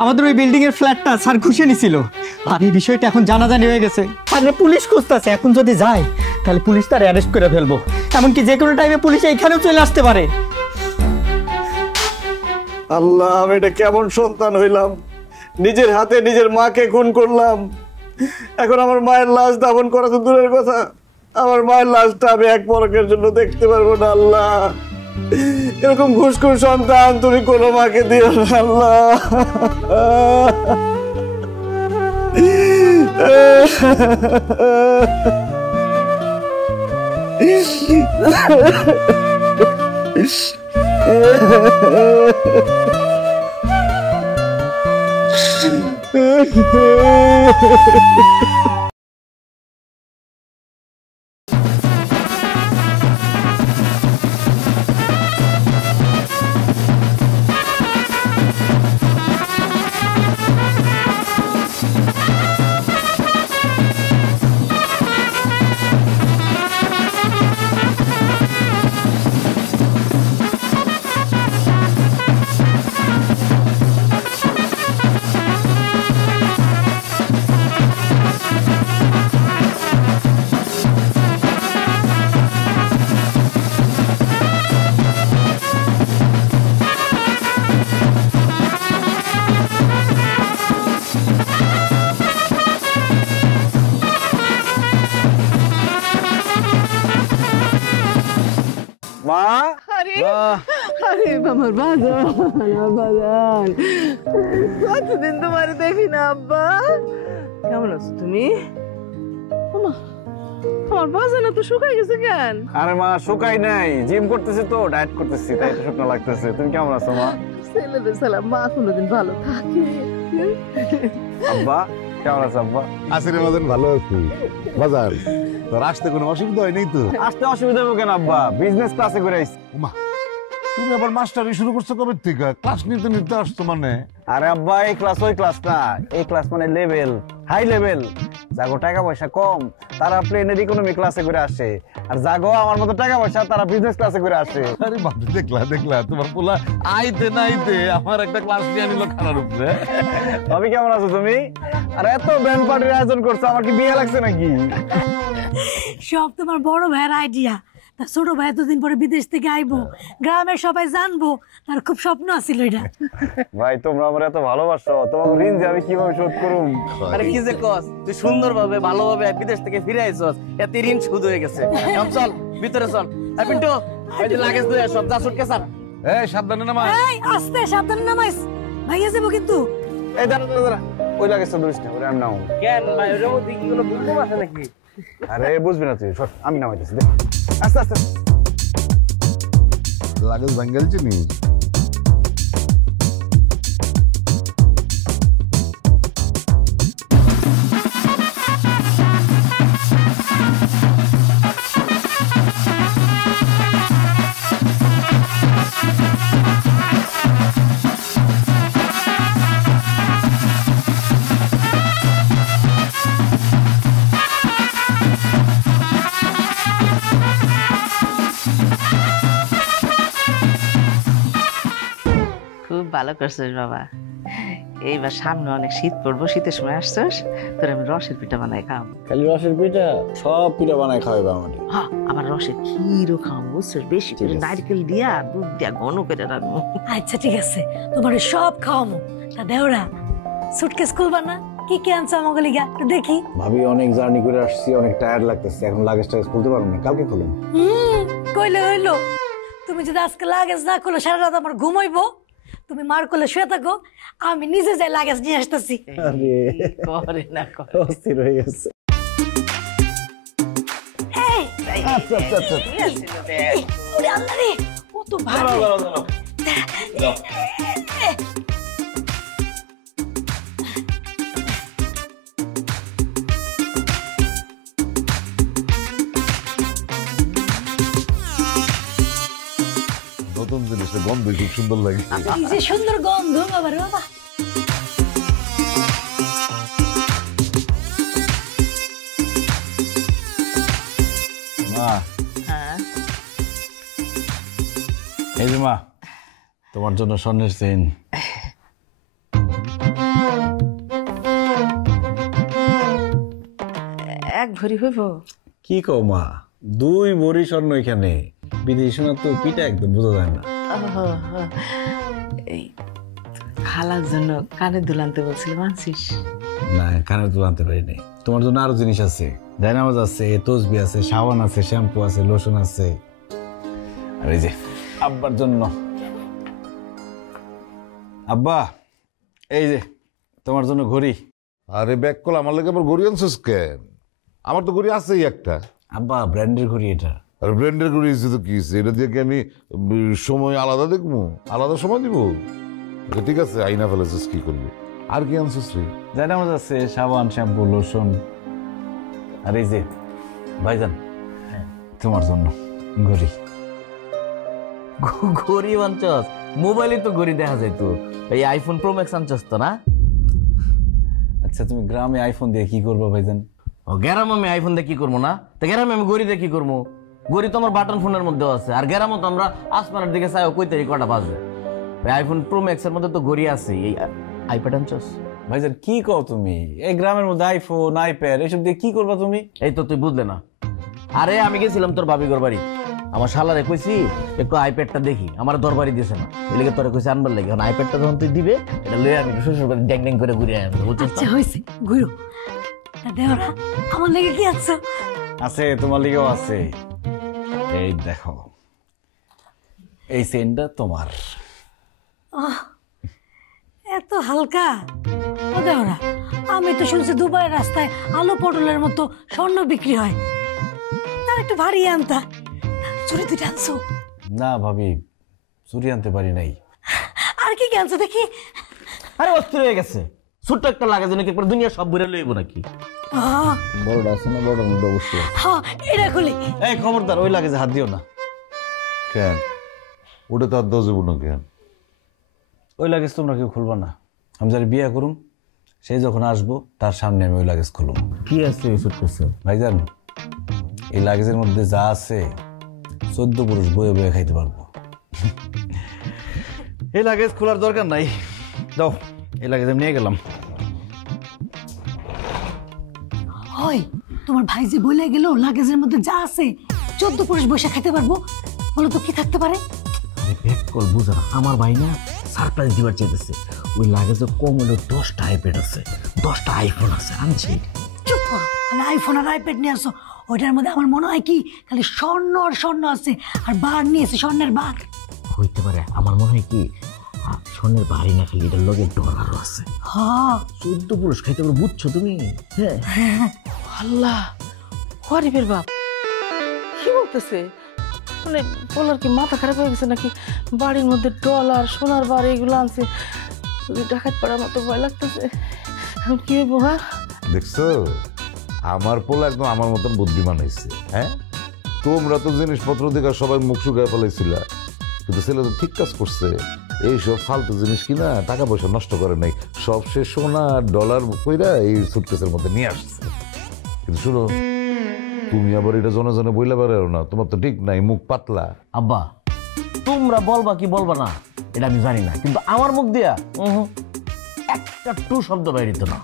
আমাদের ওই বিল্ডিং এর ফ্ল্যাটটা স্যার ঘুষে নিছিল, আর এই বিষয়টা এখন জানাজানি হয়ে গেছে। আর পুলিশ খুঁজতেছে, এখন যদি যায় তাহলে পুলিশ তার অ্যারেস্ট করে ফেলবো, এমনকি যে কোনো টাইমে পুলিশ এইখানেও চলে আসতে পারে। আল্লাহ, আমি এটা কেমন সন্তান হইলাম, নিজের হাতে নিজের মাকে খুন করলাম। এখন আমার মায়ের লাশ দাফন করা তো দূরের কথা, আমার মায়ের লাশটা আমি এক পলকের জন্য দেখতে পারবো না। আল্লাহ, এরকম ঘুষখোর সন্তান তুমি কোনো মাকে দিও না আল্লাহ। মা, আরে আমার বাজান, কতদিন তোমার দেখি না আব্বা। কেমন আছো তুমি? আমার বাজান তো শুকাই গেছে কেন? আরে মা, শুকাই নাই, জিম করতেছি তো, ডায়েট করতেছি, তাই একটু শুকনো লাগতেছে। তুমি কেমন আছো মা? ছেলেদের সালাম, মা কোনোদিন ভালো থাকে। আব্বা কেমন আছো? আব্বা আছি রে বাজান, ভালো আছি। বাজার তোর আসতে কোনো অসুবিধা হয়নি তো? আসতে অসুবিধা হবে কেন আব্বা, বিজনেস ক্লাসে করে আইছি। মা, তুমি আবার মাস্টারি শুরু করছো কবে থেকে? ক্লাস নিতে নিতে আসছো মানে? আরে আব্বা, এই ক্লাস ওই ক্লাস না, এই ক্লাস মানে লেভেল, হাই লেভেল। যাগো টাকা পয়সা কম তারা প্লেনের ইকোনমি ক্লাসে করে আসে, আর যাগো আমার মতো টাকা পয়সা তারা বিজনেস ক্লাসে করে আসে। আরে বাবা, দেখলা তোমার পোলা আইতে নাইতে আমার একটা ক্লাস নিয়ে নিল খানার উপরে। ভাবি কেমন আছো তুমি? আর এত ব্যান্ড পার্টির আয়োজন করছো, আমার কি বিয়ে লাগছে নাকি? সব তোমার বড় ভাইয়ের আইডিয়া। তার ছোট ভাই এতদিন পরে বিদেশ থেকে আইবো, গ্রামের সবাই জানবো, তার খুব স্বপ্ন আছিল এটা। ভাই তোমরা আমার এত ভালোবাসো, তোমার ঋণ যে আমি কিভাবে শোধ করুম? আরে কি যে কস, তুই সুন্দরভাবে ভালোভাবে বিদেশ থেকে ফিরে আইছস, এত ঋণ শোধ হয়ে গেছে। এখন চল ভিতরে চল। আর পিন্টু, ওই যে লাগেজ লয়ে সব যা সুটকেস আর। এই সাবধানে নামা। এই আস্তে সাবধানে নামাইস, ভাইয়া যাবো কিন্তু। এই দাঁড়া দাঁড়া দাঁড়া, ওই লাগেজ তো ধরিস না, ওরে আমি নাও। কেন ভাই, ওর মধ্যে কি কোনো বুঝতে পারছ নাকি? আরে বুঝবি না তুই, সর, আমি নামাইতেছি, দেখ আস্তে আস্তে। লাগেজ বেঙ্গল চিনি। ভালো করছিস বাবা। এইবার সামনে অনেক শীত পড়বো, শীতের সময় আসছিস, তোর আমি রসের পিঠা বানাই খাওয়াম। খালি রসের পিঠা? সব পিঠা বানাই খাওয়াবে আমাদের। হ্যাঁ, আবার রসের ক্ষীরও খাওয়াম, বুঝছিস? বেশি করে নারকেল দিয়া দুধ দিয়া ঘন করে রাখবো। আচ্ছা ঠিক আছে, তোমার সব খাওয়ামো। তা দেওরা সুটকেস খুলবা না? কি কি আনছো আমাকে লিগা একটু দেখি। ভাবি অনেক জার্নি করে আসছি, অনেক টায়ার্ড লাগতেছে, এখন লাগেজ টাগেজ খুলতে পারবো না, কালকে খুলুন। কইলে হইলো। তুমি যদি আজকে লাগেজ না খুলো সারা রাত আমার ঘুমাইবো। তুমি মার কোলে শুয়ে থাকো, আমি নিজে যাই লাগেজ নিয়ে আসতেছি। আরে করে না করে অস্থির হয়ে গেছে। আচ্ছা আচ্ছা আচ্ছা ওরে আল্লাহ রে, কত ভালো। নতুন জিনিসের গন্ধ খুব সুন্দর লাগে। কি যে সুন্দর গন্ধ বাবা রে বাবা। মা, এই যে মা, তোমার জন্য স্বর্ণের চেইন। এক ভরি হইব? কি কও মা, 2 ভরি স্বর্ণ এখানে। বিদেশি সোনা তো পিঠা একদম বোঝা যায় না। এই খালার জন্য কানে দুল আনতে বলছিলাম, আনছিস? না, কানে তো আনতে পারি নাই। তোমার জন্য আরো জিনিস আছে, জায়নামাজ আছে, তসবি আছে, সাবান আছে, শ্যাম্পু আছে, লোশন আছে। আর এই যে আব্বার জন্য, আব্বা এই যে তোমার জন্য ঘড়ি। আরে ব্যাক কল, আমার লাগে আবার ঘড়ি আনছিস কেন? আমার তো ঘড়ি আছেই একটা। আব্বা ব্র্যান্ডের ঘড়ি এটা। আর ব্র্যান্ডের ঘড়ি এসে তো কি হয়েছে? এটা দিয়ে কি আমি সময় আলাদা দেখবো? আলাদা সময় দিব? আচ্ছা ঠিক আছে, আইনা ফেলেছিস, কি করবি? আর কি আনছিস রে? জায়নামাজ আছে, সাবান, শ্যাম্পু, লোশন। আর এই যে ভাইজান তোমার জন্য ঘড়ি। ঘড়ি আনছস? মোবাইলে তো ঘড়ি দেখা যায় তো। এই আইফোন প্রো ম্যাক্স আনছস তো না? আচ্ছা তুমি গ্রামে আইফোন দিয়ে কি করবো ভাইজান? ও গ্রামে আমি আইফোন দিয়ে কি করবো না? তো গ্রামে আমি ঘড়ি দিয়ে কি করবো? ঘড়ি তো আমার বাটন ফোনের মধ্যে আছে, আর গ্রামে তো আমরা আসমানের দিকে চাই কই তারিখ কটা বাজবে। আইফোন প্রো ম্যাক্স এর মধ্যে তো ঘড়ি আছে। এই আইপ্যাড আনছস? ভাইজান কি কও তুমি? এই গ্রামের মধ্যে আইফোন, আইপ্যাড এসব দিয়ে কি করবা তুমি? এই তো তুই বুঝলে না। আরে আমি গেছিলাম তোর ভাবিগর বাড়ি, আমার শালারে কইছি একটু আইপ্যাডটা দেখি, আমার দরবারি দিছে না, এদিকে তোরে কইছি আনবার লাগে। এখন আইপ্যাডটা যখন তুই দিবে, এটা লয়ে আমি শ্বশুর বাড়ি ড্যাং ড্যাং করে ঘুরে আনবো, বুঝছিস? আচ্ছা হইছে, ঘুরো। তা দেওরা আমার লেগে কি আছো? আছে, তোমার লিগেও আছে। এই দেখো, এই চেইনটা তোমার। এত হালকা। ও দেওরা, আমি তো শুনছি দুবাইয়ের রাস্তায় আলু পটলের মতো স্বর্ণ বিক্রি হয়, তার একটু ভারী আনতা। চুরি দুইটা আনছো? না ভাবি, চুরি আনতে পারি নাই। আর কি আনছো দেখি? আরে অস্থির হয়ে গেছে, ছোট্ট একটা লাগে যেন একবার দুনিয়া সব ঘুরে লইব নাকি? বড়টা আছে না? বড়টার মধ্যে অবশ্যই। হ্যাঁ, এটা খুলি। এই খবরদার, ওই লাগে যে হাত দিও না। কেন? ওটা তো আর দশ যাবো না কেন? ওই লাগেজ তোমরা কেউ খুলবা না। আমি যারা বিয়ে করুম, সে যখন আসবো তার সামনে আমি ওই লাগেজ খুলুম। কি আছে এই সুটকেসে? ভাইজান, এই লাগেজের মধ্যে যা আছে 14 পুরুষ বয়ে বয়ে খাইতে পারবো। এই লাগেজ খোলার দরকার নাই, দাও। এই লাগেজ আমি নিয়ে গেলাম। হয় তোমার ভাই যে বলে গেল লাগেজের মধ্যে যা আছে 14 পুরুষ বসে খাইতে পারবো, বলো তো কি থাকতে পারে? আরে ব্যাক কল বুঝা না, আমার ভাই না সারপ্রাইজ দিবার চাইতেছে। ওই লাগেজে কম হলো 10টা আইপ্যাড আছে, 10টা আইফোন আছে, আনছি। চুপ করো, খালি আইফোন আর আইপ্যাড নিয়ে আসো। ওইটার মধ্যে আমার মনে হয় কি খালি স্বর্ণ আর স্বর্ণ আছে, আর বার নিয়েছে, স্বর্ণের বার। হইতে পারে, আমার মনে হয় কি স্বর্ণের বাড়ি না, খালি এটার লগে ডলারও আছে। হ্যাঁ 14 পুরুষ খাইতে পারবো, বুঝছো তুমি? হ্যাঁ। আল্লাহ, গরিবের বাপ কি বলতেছে? মানে বলার কি মাথা খারাপ হয়ে গেছে নাকি? বাড়ির মধ্যে ডলার, সোনার বার এগুলো আনছে, ডাকাত পাড়ার মতো ভয় লাগতেছে। এখন কি হইব? হ্যাঁ দেখছো, আমার পোলা একদম আমার মতন বুদ্ধিমান হয়েছে। হ্যাঁ, তোমরা তো জিনিসপত্র দেখে সবাই মুখ শুকায় ফেলাইছিল, কিন্তু ছেলে তো ঠিক কাজ করছে। এইসব ফালতু জিনিস কিনা টাকা পয়সা নষ্ট করে নাই, সব সে সোনা ডলার কইরা এই সুটকেসের মধ্যে নিয়ে আসছে। কিন্তু শুনো, তুমি আবার এটা জনে জনে বইলা পারো না, তোমার তো ঠিক নাই, মুখ পাতলা। আব্বা তোমরা বলবা কি বলবা না, এটা আমি জানি না, কিন্তু আমার মুখ দিয়া একটা টু শব্দ বাইরিত না।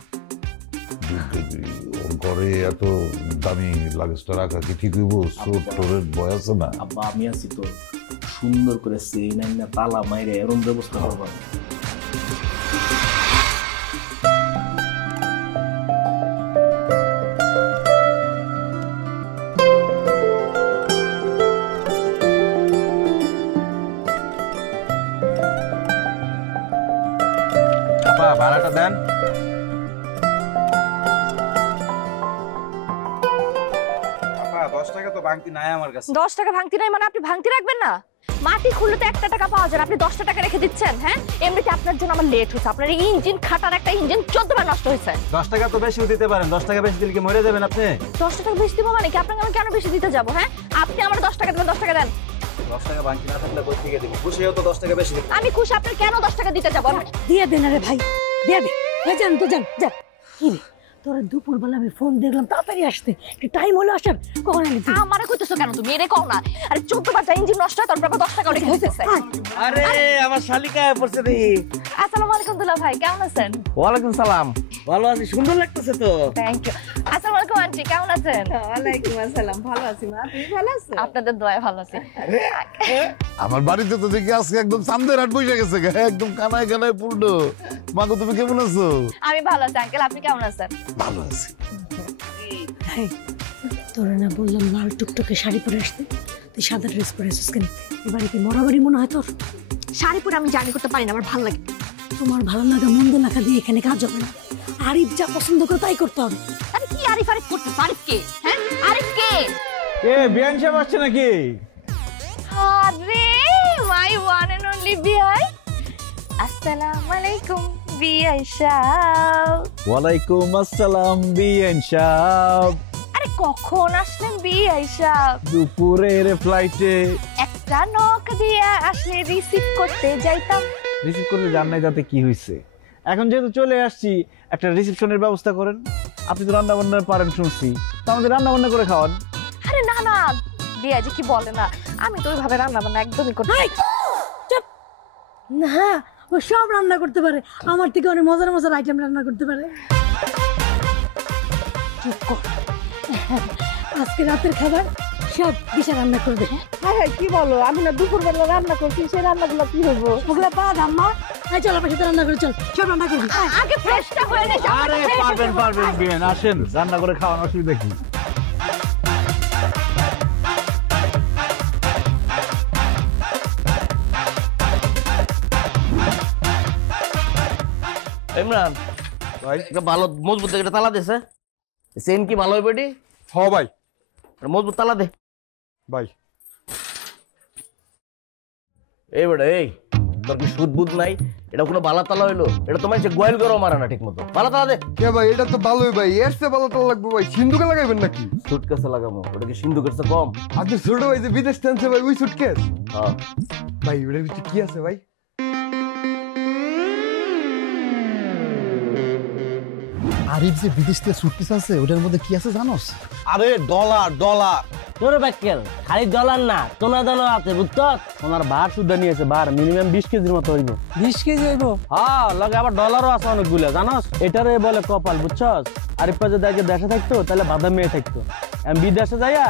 ওর ঘরে এত দামি লাগেজটা রাখা কি ঠিক হইব? চোর টোরের ভয় আছে না? আব্বা আমি আছি তো, সুন্দর করে চেইন আইনা তালা মাইরে এরম ব্যবস্থা করবো। ভাড়াটা দেন। 10 টাকা তো ভাঙতি নাই আমার কাছে। 10 টাকা ভাঙতি নাই মানে আপনি ভাঙতি রাখবেন না? মাটি খুললে তো 1 টাকা পাওয়া যায়, আপনি 10 টাকা রেখে দিচ্ছেন। হ্যাঁ, এমনিতে আপনার জন্য আমার লেট হচ্ছে। আপনার এই ইঞ্জিন খাটার একটা ইঞ্জিন 14 বার নষ্ট হয়েছে। 10 টাকা তো বেশি দিতে পারেন। 10 টাকা বেশি দিলে কি মরে যাবেন আপনি? 10 টাকা বেশি দিব মানে কি? আপনাকে আমি কেন বেশি দিতে যাব? হ্যাঁ, আপনি আমার 10 টাকা দেবেন, 10 টাকা দেন। 10 টাকা ভাঙতি না থাকলে কই থেকে দিব? খুশিও তো 10 টাকা বেশি দিতে। আমি খুশি, আপনার কেন 10 টাকা দিতে যাব? দিয়ে দেন রে ভাই, দিয়ে দে। এই যান তো যান, যান। কি রে তোরা দুপুরবেলা আমি ফোন দেখলাম তাড়াতাড়ি আসতে, একটু টাইম হলো আসার, কখন আলি তুই? আমারে কইতেছো কেন তুমি? এরে কও না। আরে 14 বার ইঞ্জিন নষ্ট হয়, তারপর 10 টাকা রেখে দিতেছে। আরে আমার শালিকা পড়ছে দেখি। আসসালামু আলাইকুম দুলা ভাই, কেমন আছেন? ওয়ালাইকুম সালাম, ভালো আছি, সুন্দর লাগতেছে তো। Thank you. আসসালামু আলাইকুম আন্টি, কেমন আছেন? ওয়ালাইকুম আসসালাম, ভালো আছি মা, তুমি ভালো আছো? আপনাদের দয়ায় ভালো আছি। আমার বাড়িতে তো দেখি আজকে একদম চাঁদের হাট বসে গেছে, একদম কানায় কানায় পূর্ণ। মাগো তুমি কেমন আছো? আমি ভালো আছি আঙ্কেল, আপনি কেমন আছেন? ভালো আছি। তোরা না বললাম লাল টুকটকে শাড়ি পরে আসতে, তুই সাদা ড্রেস পরে আসছিস কেন? এবারে কি মরাবাড়ি মনে হয় তোর? শাড়ি পরে আমি জার্নি করতে পারি না, আমার ভালো লাগে। তোমার ভালো লাগা মন্দ লাগা দিয়ে এখানে কাজ হবে না। আরিফ যা পছন্দ করে তাই করতে হবে। আরে কি আরিফ আরিফ করতে? আরিফ কে? হ্যাঁ, আরিফ কে? কে বিয়ান সাহেব আসছে নাকি? আরে মাই ওয়ান এন্ড অনলি বিআই। আসসালামু আলাইকুম বিআই সাহেব। ওয়ালাইকুম আসসালাম বিয়ান সাহেব। আরে কখন আসলেন বিআই সাহেব? দুপুরের ফ্লাইটে। একটা নক দিয়ে আসলে রিসিভ করতে যাইতাম। রিসিভ করতে জান নাই তাতে কি হইছে? এখন যেহেতু চলে আসছি, একটা রিসেপশনের ব্যবস্থা করেন। আপনি তো রান্না বান্না পারেন শুনছি, তো আমাদের রান্না বান্না করে খাওয়ান। আরে না না বিআই জি কি বলে না, আমি তো ওইভাবে রান্না বান্না একদমই করতে পারি না। না, ও সব রান্না করতে পারে, আমার থেকে অনেক মজার মজার আইটেম রান্না করতে পারে। চুপ কর। আজকে রাতের খাবার সব দিশা রান্না করবে। হ্যাঁ হ্যাঁ, কি বলো? আমি না দুপুরবেলা রান্না করছি, সেই রান্নাগুলো কি হইব? ওগুলা পা আম্মা। এই চল আমার সাথে রান্না করে, চল সব রান্না করবি। আগে ফ্রেশটা হয়ে নে। আরে পারবেন পারবেন বিয়ান, আসেন রান্না করে খাওয়ান, অসুবিধা কি? ইমরান ভাই, একটা ভালো মজবুত একটা তালা দিছে। চেইন কি ভালো হইবে এটি? হ্যাঁ ভাই, মজবুত তালা দে ভাই। এই বেটা, এই তোর কি সুদ বুদ নাই? এটা কোনো বালা তালা হইলো? এটা তো মানুষে গোয়াল গরম মারে না ঠিক মতো। বালা তালা দে। কে ভাই, এটা তো ভালোই ভাই, এর চেয়ে ভালো তালা লাগবে ভাই। সিন্ধুকে লাগাইবেন নাকি? সুটকেসে লাগাবো? ওটা কি সিন্ধুকের চেয়ে কম? আপনি ছোট ভাই যে বিদেশ টানছে ভাই, ওই সুটকেস? হ্যাঁ ভাই ওটার ভিতরে কি আছে ভাই? আরিফ যে বিদেশ থেকে সুটকেস আছে, ওটার মধ্যে কি আছে জানোস? আরে ডলার ডলার। তোর ব্যাকেল খালি ডলার না, তোলা দানা আছে বুঝছ? ওনার বার সুদ্ধা নিয়েছে, বার মিনিমাম 20 কেজির মতো হইব। 20 কেজি হইব? হ্যাঁ, লগে আবার ডলারও আছে অনেকগুলো, জানোস? এটারে বলে কপাল, বুঝছস? আরিফা যদি আগে দেশে থাকতো তাহলে বাদাম মেয়ে থাকতো। আমি বিদেশে যাইয়া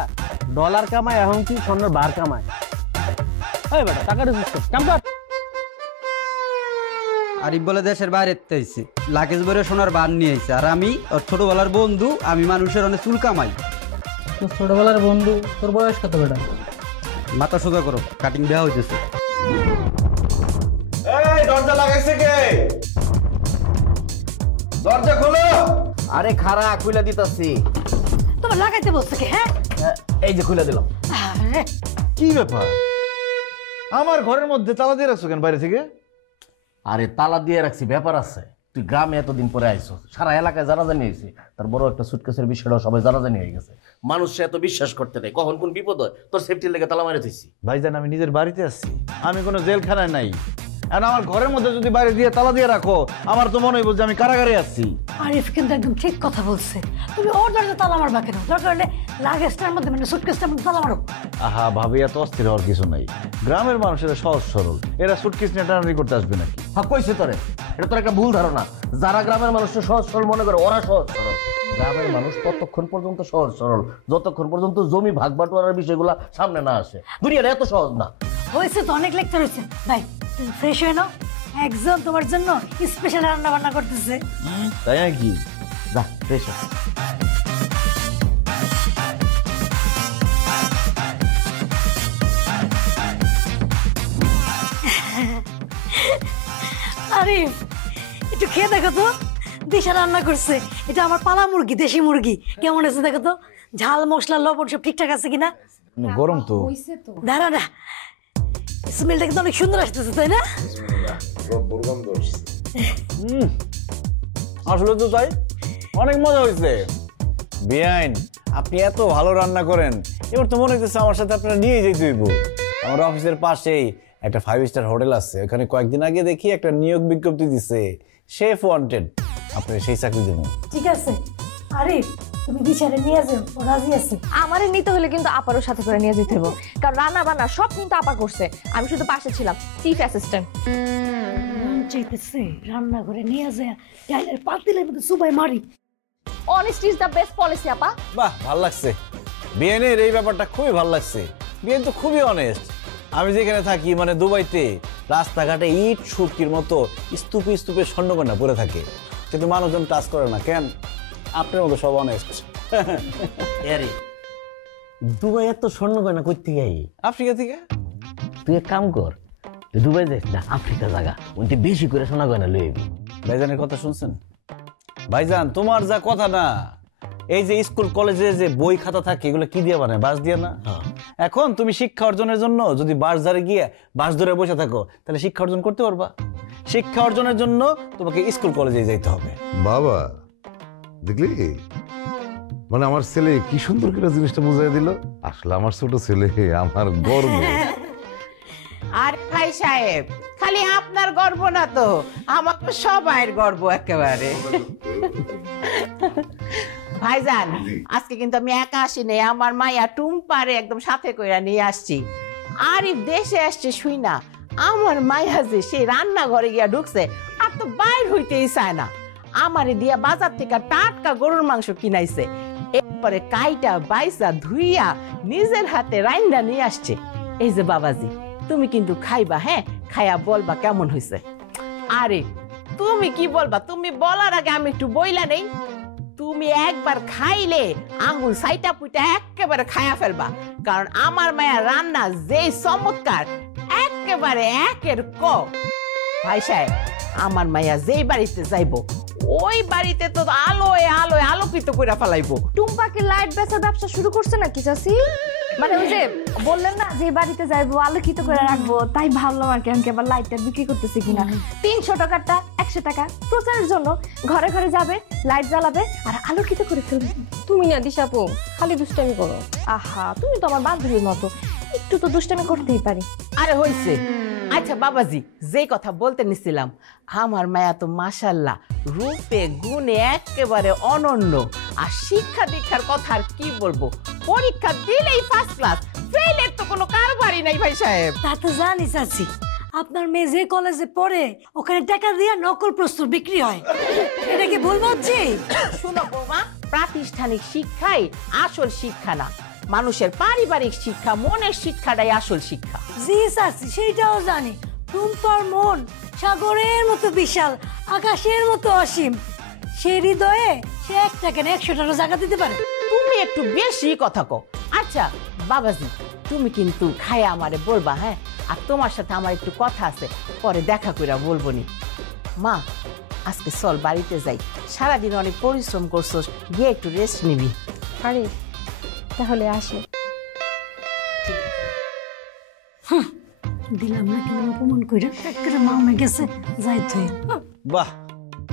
ডলার কামাই, এখন কি স্বর্ণের বার কামাই। এই বেটা টাকা রিসিভ কাম কর। আরিফ বলে দেশের বাইরে আইছে, লাগেজ ভরে সোনার বার নিয়ে আইছে। আর আমি ওর ছোটবেলার বন্ধু, আমি মানুষের অনেক চুল কামাই। তোর ছোটবেলার বন্ধু, তোর বয়স কত বেটা? মাথা সোজা করো, কাটিং দেওয়া হইতেছে। এই দরজা লাগাইছে কে? দরজা খোলো। আরে খারা খুলে দিতাছি। তোমার লাগাইতে বলছে কি? হ্যাঁ, এই যে খুলে দিলাম। আরে কি ব্যাপার? আমার ঘরের মধ্যে তালা দিয়ে রাখছো কেন বাইরে থেকে? আরে তালা দিয়ে রাখছি, ব্যাপার আছে। তুই গ্রামে এতদিন পরে আইছো, সারা এলাকায় জানাজানি হয়েছে। তার বড় একটা সুটকেসের বিষয়টাও সবাই জানাজানি হয়ে গেছে। মানুষ এত বিশ্বাস করতে নেই, কখন কোন বিপদ হয় তোর সেফটির লেগে তালা মারে দিয়েছি। ভাইজান আমি নিজের বাড়িতে আছি, আমি কোনো জেলখানায় নাই। আর আমার ঘরের মধ্যে যদি বাইরে দিয়ে তালা দিয়ে রাখো, আমার তো মনে হইব যে আমি কারাগারে আছি। আরিফ কিন্তু একদম ঠিক কথা বলছে। তুমি ওর দরজা তালা মারবা কেন? দরকার হলে লাগেজটার মধ্যে মানে সুটকেসটার মধ্যে তালা মারো। আহা ভাবি, এত অস্থির হওয়ার কিছু নাই। গ্রামের মানুষেরা সহজ সরল, এরা সুটকেস নিয়ে টানাটানি করতে আসবে নাকি? হ্যাঁ কইছে তোরে, এটা তোর একটা ভুল ধারণা। যারা গ্রামের মানুষকে সহজ সরল মনে করে ওরা সহজ সরল। গ্রামের মানুষ ততক্ষণ পর্যন্ত সহজ সরল যতক্ষণ পর্যন্ত জমি ভাগ বাটোয়ারার বিষয়গুলো সামনে না আসে। দুনিয়াটা এত সহজ না। হয়েছে তো, অনেক লেকচার হয়েছে। ভাই তুমি ফ্রেশ হয়ে নাও, একজন তোমার জন্য স্পেশাল রান্না বান্না করতেছে। তাই নাকি? যা ফ্রেশ হ। আরে একটু খেয়ে দেখো তো, দিশা রান্না করছে। এটা আমার পালা মুরগি, দেশি মুরগি। কেমন আছে দেখো তো, ঝাল মশলা লবণ সব ঠিকঠাক আছে কিনা। গরম তো। দাঁড়া না, স্মেলটা কিন্তু অনেক সুন্দর আসতেছে, তাই না? আসলে তো তাই, অনেক মজা হয়েছে। বেআইন, আপনি এত ভালো রান্না করেন, এবার তো মনে হচ্ছে আমার সাথে আপনারা নিয়ে যেতে হইব। আমার অফিসের পাশেই একটা 5 স্টার হোটেল আছে, ওখানে কয়েকদিন আগে দেখি একটা নিয়োগ বিজ্ঞপ্তি দিছে, শেফ ওয়ান্টেড। আপনার সেই চাকরি দেবো। ঠিক আছে, আরে তুমি দিশারে নিয়ে যাও, ও রাজি আছে। আমারে নিতে হলে কিন্তু আপারও সাথে করে নিয়ে যেতে হবে, কারণ রান্না বান্না সব কিন্তু আপা করছে, আমি শুধু পাশে ছিলাম চিফ অ্যাসিস্ট্যান্ট। চাইতেছে রান্না করে নিয়ে যায়, ডাইলের পাতিলের মধ্যে সুবাই মারি। Honesty is the best policy আপা। বাহ, ভালো লাগছে। বিএনের এই ব্যাপারটা খুবই ভালো লাগছে। বিএন তো খুবই অনেস্ট। আমি যেখানে থাকি মানে দুবাইতে, রাস্তাঘাটে ইট সুটকির মতো স্তূপে স্তূপে স্বর্ণকন্যা পড়ে থাকে, কিন্তু মানুষজন টাচ করে না। কেন? আপনার মতো সব অনেস্ট। আরে দুবাই এত স্বর্ণ গয়না কই থেকে আই? আফ্রিকা থেকে। তুই এক কাম কর, তুই দুবাই যাস না, আফ্রিকা জায়গা ওইতে বেশি করে সোনা গয়না লই আবি। ভাইজানের কথা শুনছেন? ভাইজান তোমার যা কথা না, এই যে স্কুল কলেজে যে বই খাতা থাকে এগুলো কি দিয়ে বানায়? বাঁশ দিয়ে না? এখন তুমি শিক্ষা অর্জনের জন্য যদি বাঁশ ধারে গিয়ে বাঁশ ধরে বসে থাকো, তাহলে শিক্ষা অর্জন করতে পারবা? শিক্ষা অর্জনের জন্য তোমাকে স্কুল কলেজে যাইতে হবে। বাবা দেখলি, মানে আমার ছেলে কি সুন্দর করে জিনিসটা বুঝাই দিল। আসলে আমার ছোট ছেলে আমার গর্ব। আর ভাই সাহেব, খালি আপনার গর্ব না তো, আমার তো সবাইয়ের গর্ব একেবারে। ভাইজান, আজকে কিন্তু আমি একা আসি নাই, আমার মাইয়া টুম্পারে একদম সাথে কইরা নিয়ে আসছি। আরিফ দেশে আসছে শুই না, আমার মাইয়া যে সেই রান্নাঘরে গিয়া ঢুকছে আর তো বাইর হইতেই চায় না। আমারে দিয়া বাজার থেকে টাটকা গরুর মাংস কিনাইছে, এরপরে কাইটা বাইসা ধুইয়া নিজের হাতে রান্না নিয়ে আসছে। এই যে বাবাজি, তুমি কিন্তু খাইবা, হ্যাঁ, খাইয়া বলবা কেমন হয়েছে। আরে তুমি কি বলবা, তুমি বলার আগে আমি একটু বইলা নেই। তুমি একবার খাইলে আঙ্গুল সাইটা পুইটা একেবারে খায়া ফেলবা, কারণ আমার মায়ের রান্না যেই চমৎকার, একেবারে একের ক। ভাই সাহেব, আমার মাইয়া যেই বাড়িতে যাইবো ওই বাড়িতে তো আলোয় আলোয় আলোকিত করে ফেলাইবো। টুম্পাকে লাইট বেচার ব্যবসা শুরু করছে নাকি চাচি? মানে ওই যে বললেন না যে বাড়িতে যাইবো আলোকিত করে রাখবো, তাই ভাবলাম আর কি আমি আবার লাইটটা বিক্রি করতেছি কিনা। 300 টাকারটা 100 টাকা প্রচারের জন্য ঘরে ঘরে যাবে, লাইট জ্বালাবে আর আলোকিত করে ফেলবে। তুমি না দিশাপু খালি দুষ্টামি করো। আহা, তুমি তো আমার বান্ধবীর মতো, একটু তো দুষ্টামি করতেই পারি। আরে হইছে। আচ্ছা বাবাজি, যে কথা বলতে নিছিলাম, আমার মায়া তো মাশাআল্লাহ রূপে গুণে একেবারে অনন্য, আর শিক্ষা দীক্ষার কথা আর কি বলবো, পরীক্ষা দিলেই ফার্স্ট ক্লাস, ফেলের তো কোনো কারবারই নাই ভাই সাহেব। তা তো জানি চাচি, আপনার মেয়ে যে কলেজে পড়ে ওখানে টাকা দিয়ে নকল প্রস্তুর বিক্রি হয়, এটা কি ভুল বলছি? শুনো বৌমা, প্রাতিষ্ঠানিক শিক্ষাই আসল শিক্ষা না, মানুষের পারিবারিক শিক্ষা, মনের শিক্ষাটাই আসল শিক্ষা। জি চাচি, সেইটাও জানি। টুম্পার মন সাগরের মতো বিশাল, আকাশের মতো অসীম, সে হৃদয়ে সে 1 টাকা না 100টারও জায়গা দিতে পারে। তুমি একটু বেশি কথা কও। আচ্ছা বাবাজি, তুমি কিন্তু খায়া আমারে বলবা, হ্যাঁ? আর তোমার সাথে আমার একটু কথা আছে, পরে দেখা কইরা বলবো নি। মা, আজকে চল বাড়িতে যাই, সারাদিন অনেক পরিশ্রম করছস, গিয়ে একটু রেস্ট নিবি। আরে তাহলে আসে। দিলাম না কেমন অপমান কইরা, একেবারে মামা গেছে যাইতে। বাহ,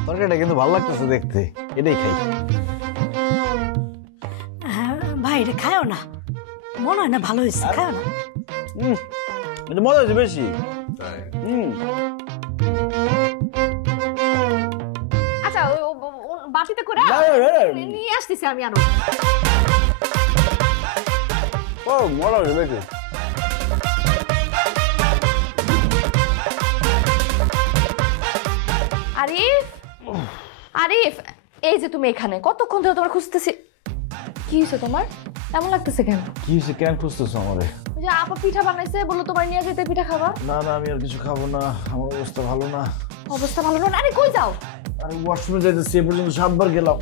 তরকারিটা কিন্তু ভালো লাগতেছে দেখতে, এটাই খাই। হ্যাঁ ভাই, এটা খাও না, মনে হয় না ভালো হয়েছে, খাও না। এটা মজা হয়েছে বেশি। আচ্ছা বাটিতে করে নিয়ে আসতেছি আমি। আরো ও মরা হয়েছে নাকি? আরিফ আরিফ এই যে তুমি এখানে, কতক্ষণ ধরে তোমার খুঁজতেছি। কি হয়েছে তোমার, এমন লাগতেছে কেন? কি হয়েছে, কেন খুঁজতেছো আমারে? ওই যে আপা পিঠা বানাইছে, বললো তোমার নিয়ে যেতে পিঠা খাবা। না না, আমি আর কিছু খাবো না, আমার অবস্থা ভালো না। অবস্থা ভালো না? আরে কই যাও? আরে ওয়াশরুমে যাইতেছি, এ পর্যন্ত 7 বার গেলাম।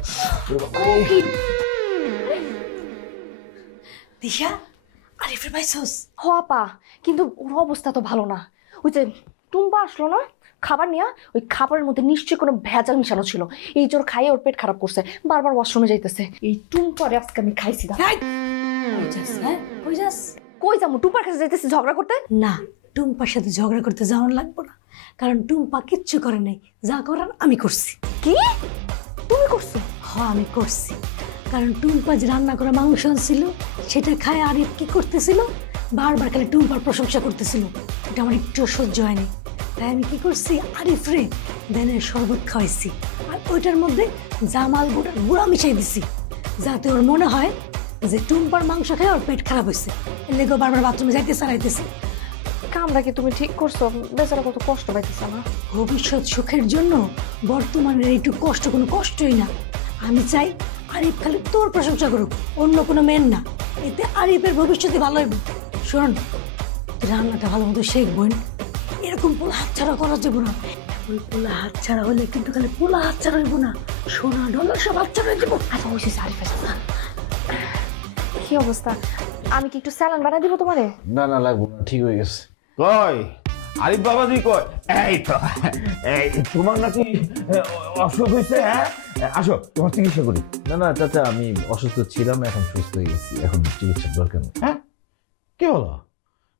দিশা, আরিফের পাইছস? হ আপা, কিন্তু ওর অবস্থা তো ভালো না। ওই যে টুম্পা আসলো না খাবার নিয়ে, ওই খাবারের মধ্যে নিশ্চয়ই কোনো ভেজাল মিশানো ছিল। এই জোর খাইয়ে ওর পেট খারাপ করছে, বারবার ওয়াশরুমে যাইতেছে। এই টুম্পারে আজকে আমি খাইছি। কই যাবো? টুম্পার কাছে যাইতেছি ঝগড়া করতে? না, টুম্পার সাথে ঝগড়া করতে যাওয়ার লাগবো না, কারণ টুম্পা কিচ্ছু করে নাই, যা করার আমি করছি। কি তুমি করছো? হ্যাঁ আমি করছি, কারণ টুম্পা যে রান্না করা মাংস ছিল সেটা খায় আরিফ কি করতেছিল, বারবার খালি টুম্পার প্রশংসা করতেছিল। এটা আমার একটু সহ্য হয়নি, তাই আমি কি করছি, আরিফ রে বেনের শরবত খাওয়াইছি, আর ওইটার মধ্যে জামাল গুঁড়া মিশাই দিছি, যাতে ওর মনে হয় যে টুম্পার মাংস খেয়ে ওর পেট খারাপ হয়েছে। এর লেগে বারবার বাথরুমে যাইতে চালাইতেছে। কামটা কি তুমি ঠিক করছো? বেচারা কত কষ্ট পাইতেছে না? ভবিষ্যৎ সুখের জন্য বর্তমানের এইটুকু কষ্ট কোনো কষ্টই না। আমি চাই আরিফ খালি তোর প্রশংসা করুক, অন্য কোনো মেয়ের না, এতে আরিফের ভবিষ্যতে ভালো হইব। শোন, রান্নাটা ভালো মতো শেখ বোন, এরকম পোলা হাতছাড়া করা যাবো না। ওই পোলা হাতছাড়া হলে কিন্তু খালি পোলা হাতছাড়া হইব না, সোনা ডলার সব হাতছাড়া হয়ে যাবো। আচ্ছা ওই আরিফের কি অবস্থা? আমি কি একটু স্যালাড বানাই দিব তোমারে? না না, লাগবো না, ঠিক হয়ে গেছে। কই আরিফ বাবাজি কই? এই তো, এই তোমার নাকি অসুখ হয়েছে? হ্যাঁ আসো, তোমার চিকিৎসা করি। না না চাচা, আমি অসুস্থ ছিলাম, এখন সুস্থ হয়ে গেছি, এখন চিকিৎসার দরকার নেই। হ্যাঁ কি হলো?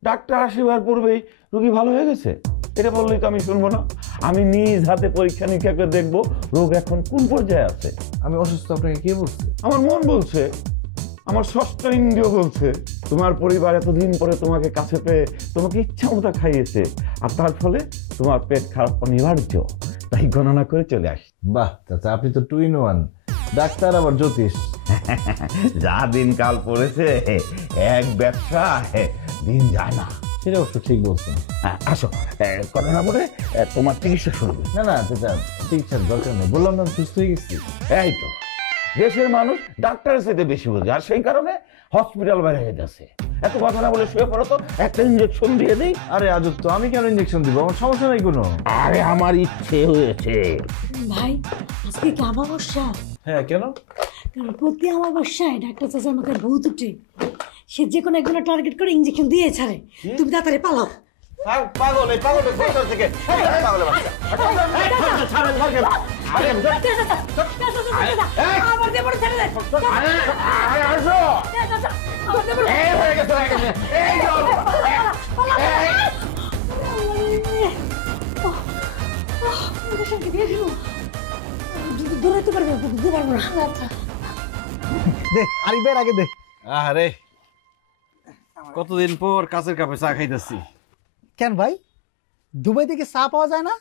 ডাক্তার আসিবার পূর্বেই রোগী ভালো হয়ে গেছে, এটা বললেই তো আমি শুনবো না। আমি নিজ হাতে পরীক্ষা নিরীক্ষা করে দেখবো রোগ এখন কোন পর্যায়ে আছে। আমি অসুস্থ, আপনাকে কে বলছে? আমার মন বলছে, আমার ষষ্ঠ ইন্দ্রিয় বলছে। তোমার পরিবার এতদিন পরে তোমাকে কাছে পেয়ে তোমাকে ইচ্ছা মতো খাইয়েছে, আর তার ফলে তোমার পেট খারাপ অনিবার্য, তাই গণনা করে চলে আস। বাহ চাচা, আপনি তো 2 in 1, ডাক্তার আবার জ্যোতিষ। যা দিনকাল পড়েছে, এক ব্যবসা দিন যায় না। সেটা অবশ্য ঠিক বলছেন। আসো, কথা না বলে তোমার চিকিৎসা শুরু। না না চাচা, চিকিৎসার দরকার নেই, বললাম না সুস্থ হয়ে গেছি। এই তো, দেশের মানুষ ডাক্তারের সাথে বেশি বোঝে, আর সেই কারণে হসপিটাল বাইরে হয়ে যাচ্ছে। এত কথা না বলে শুয়ে পড়ো তো, একটা ইঞ্জেকশন দিয়ে দিই। আরে আজব তো, আমি কেন ইঞ্জেকশন দিব? আমার সমস্যা নেই কোনো। আরে আমার ইচ্ছে হয়েছে। ভাই আজকে কি অমাবস্যা? হ্যাঁ কেন? কারণ প্রতি অমাবস্যায় ডাক্তার চাচা আমাকে ভূত উঠে, সে যে কোনো একজনের টার্গেট করে ইঞ্জেকশন দিয়ে ছাড়ে। তুমি তাড়াতাড়ি পালাও। পাগল, এই পাগলটা কোথা থেকে? পাগলের বাচ্চা। দৌড়াতে পারবে, বুঝতে পারবো না। দে আরিফের আগে দে। আরে কতদিন পর কাছের কাপে চা খাইতেছি। কেন ভাই, দুবাই থেকে চা পাওয়া যায় না?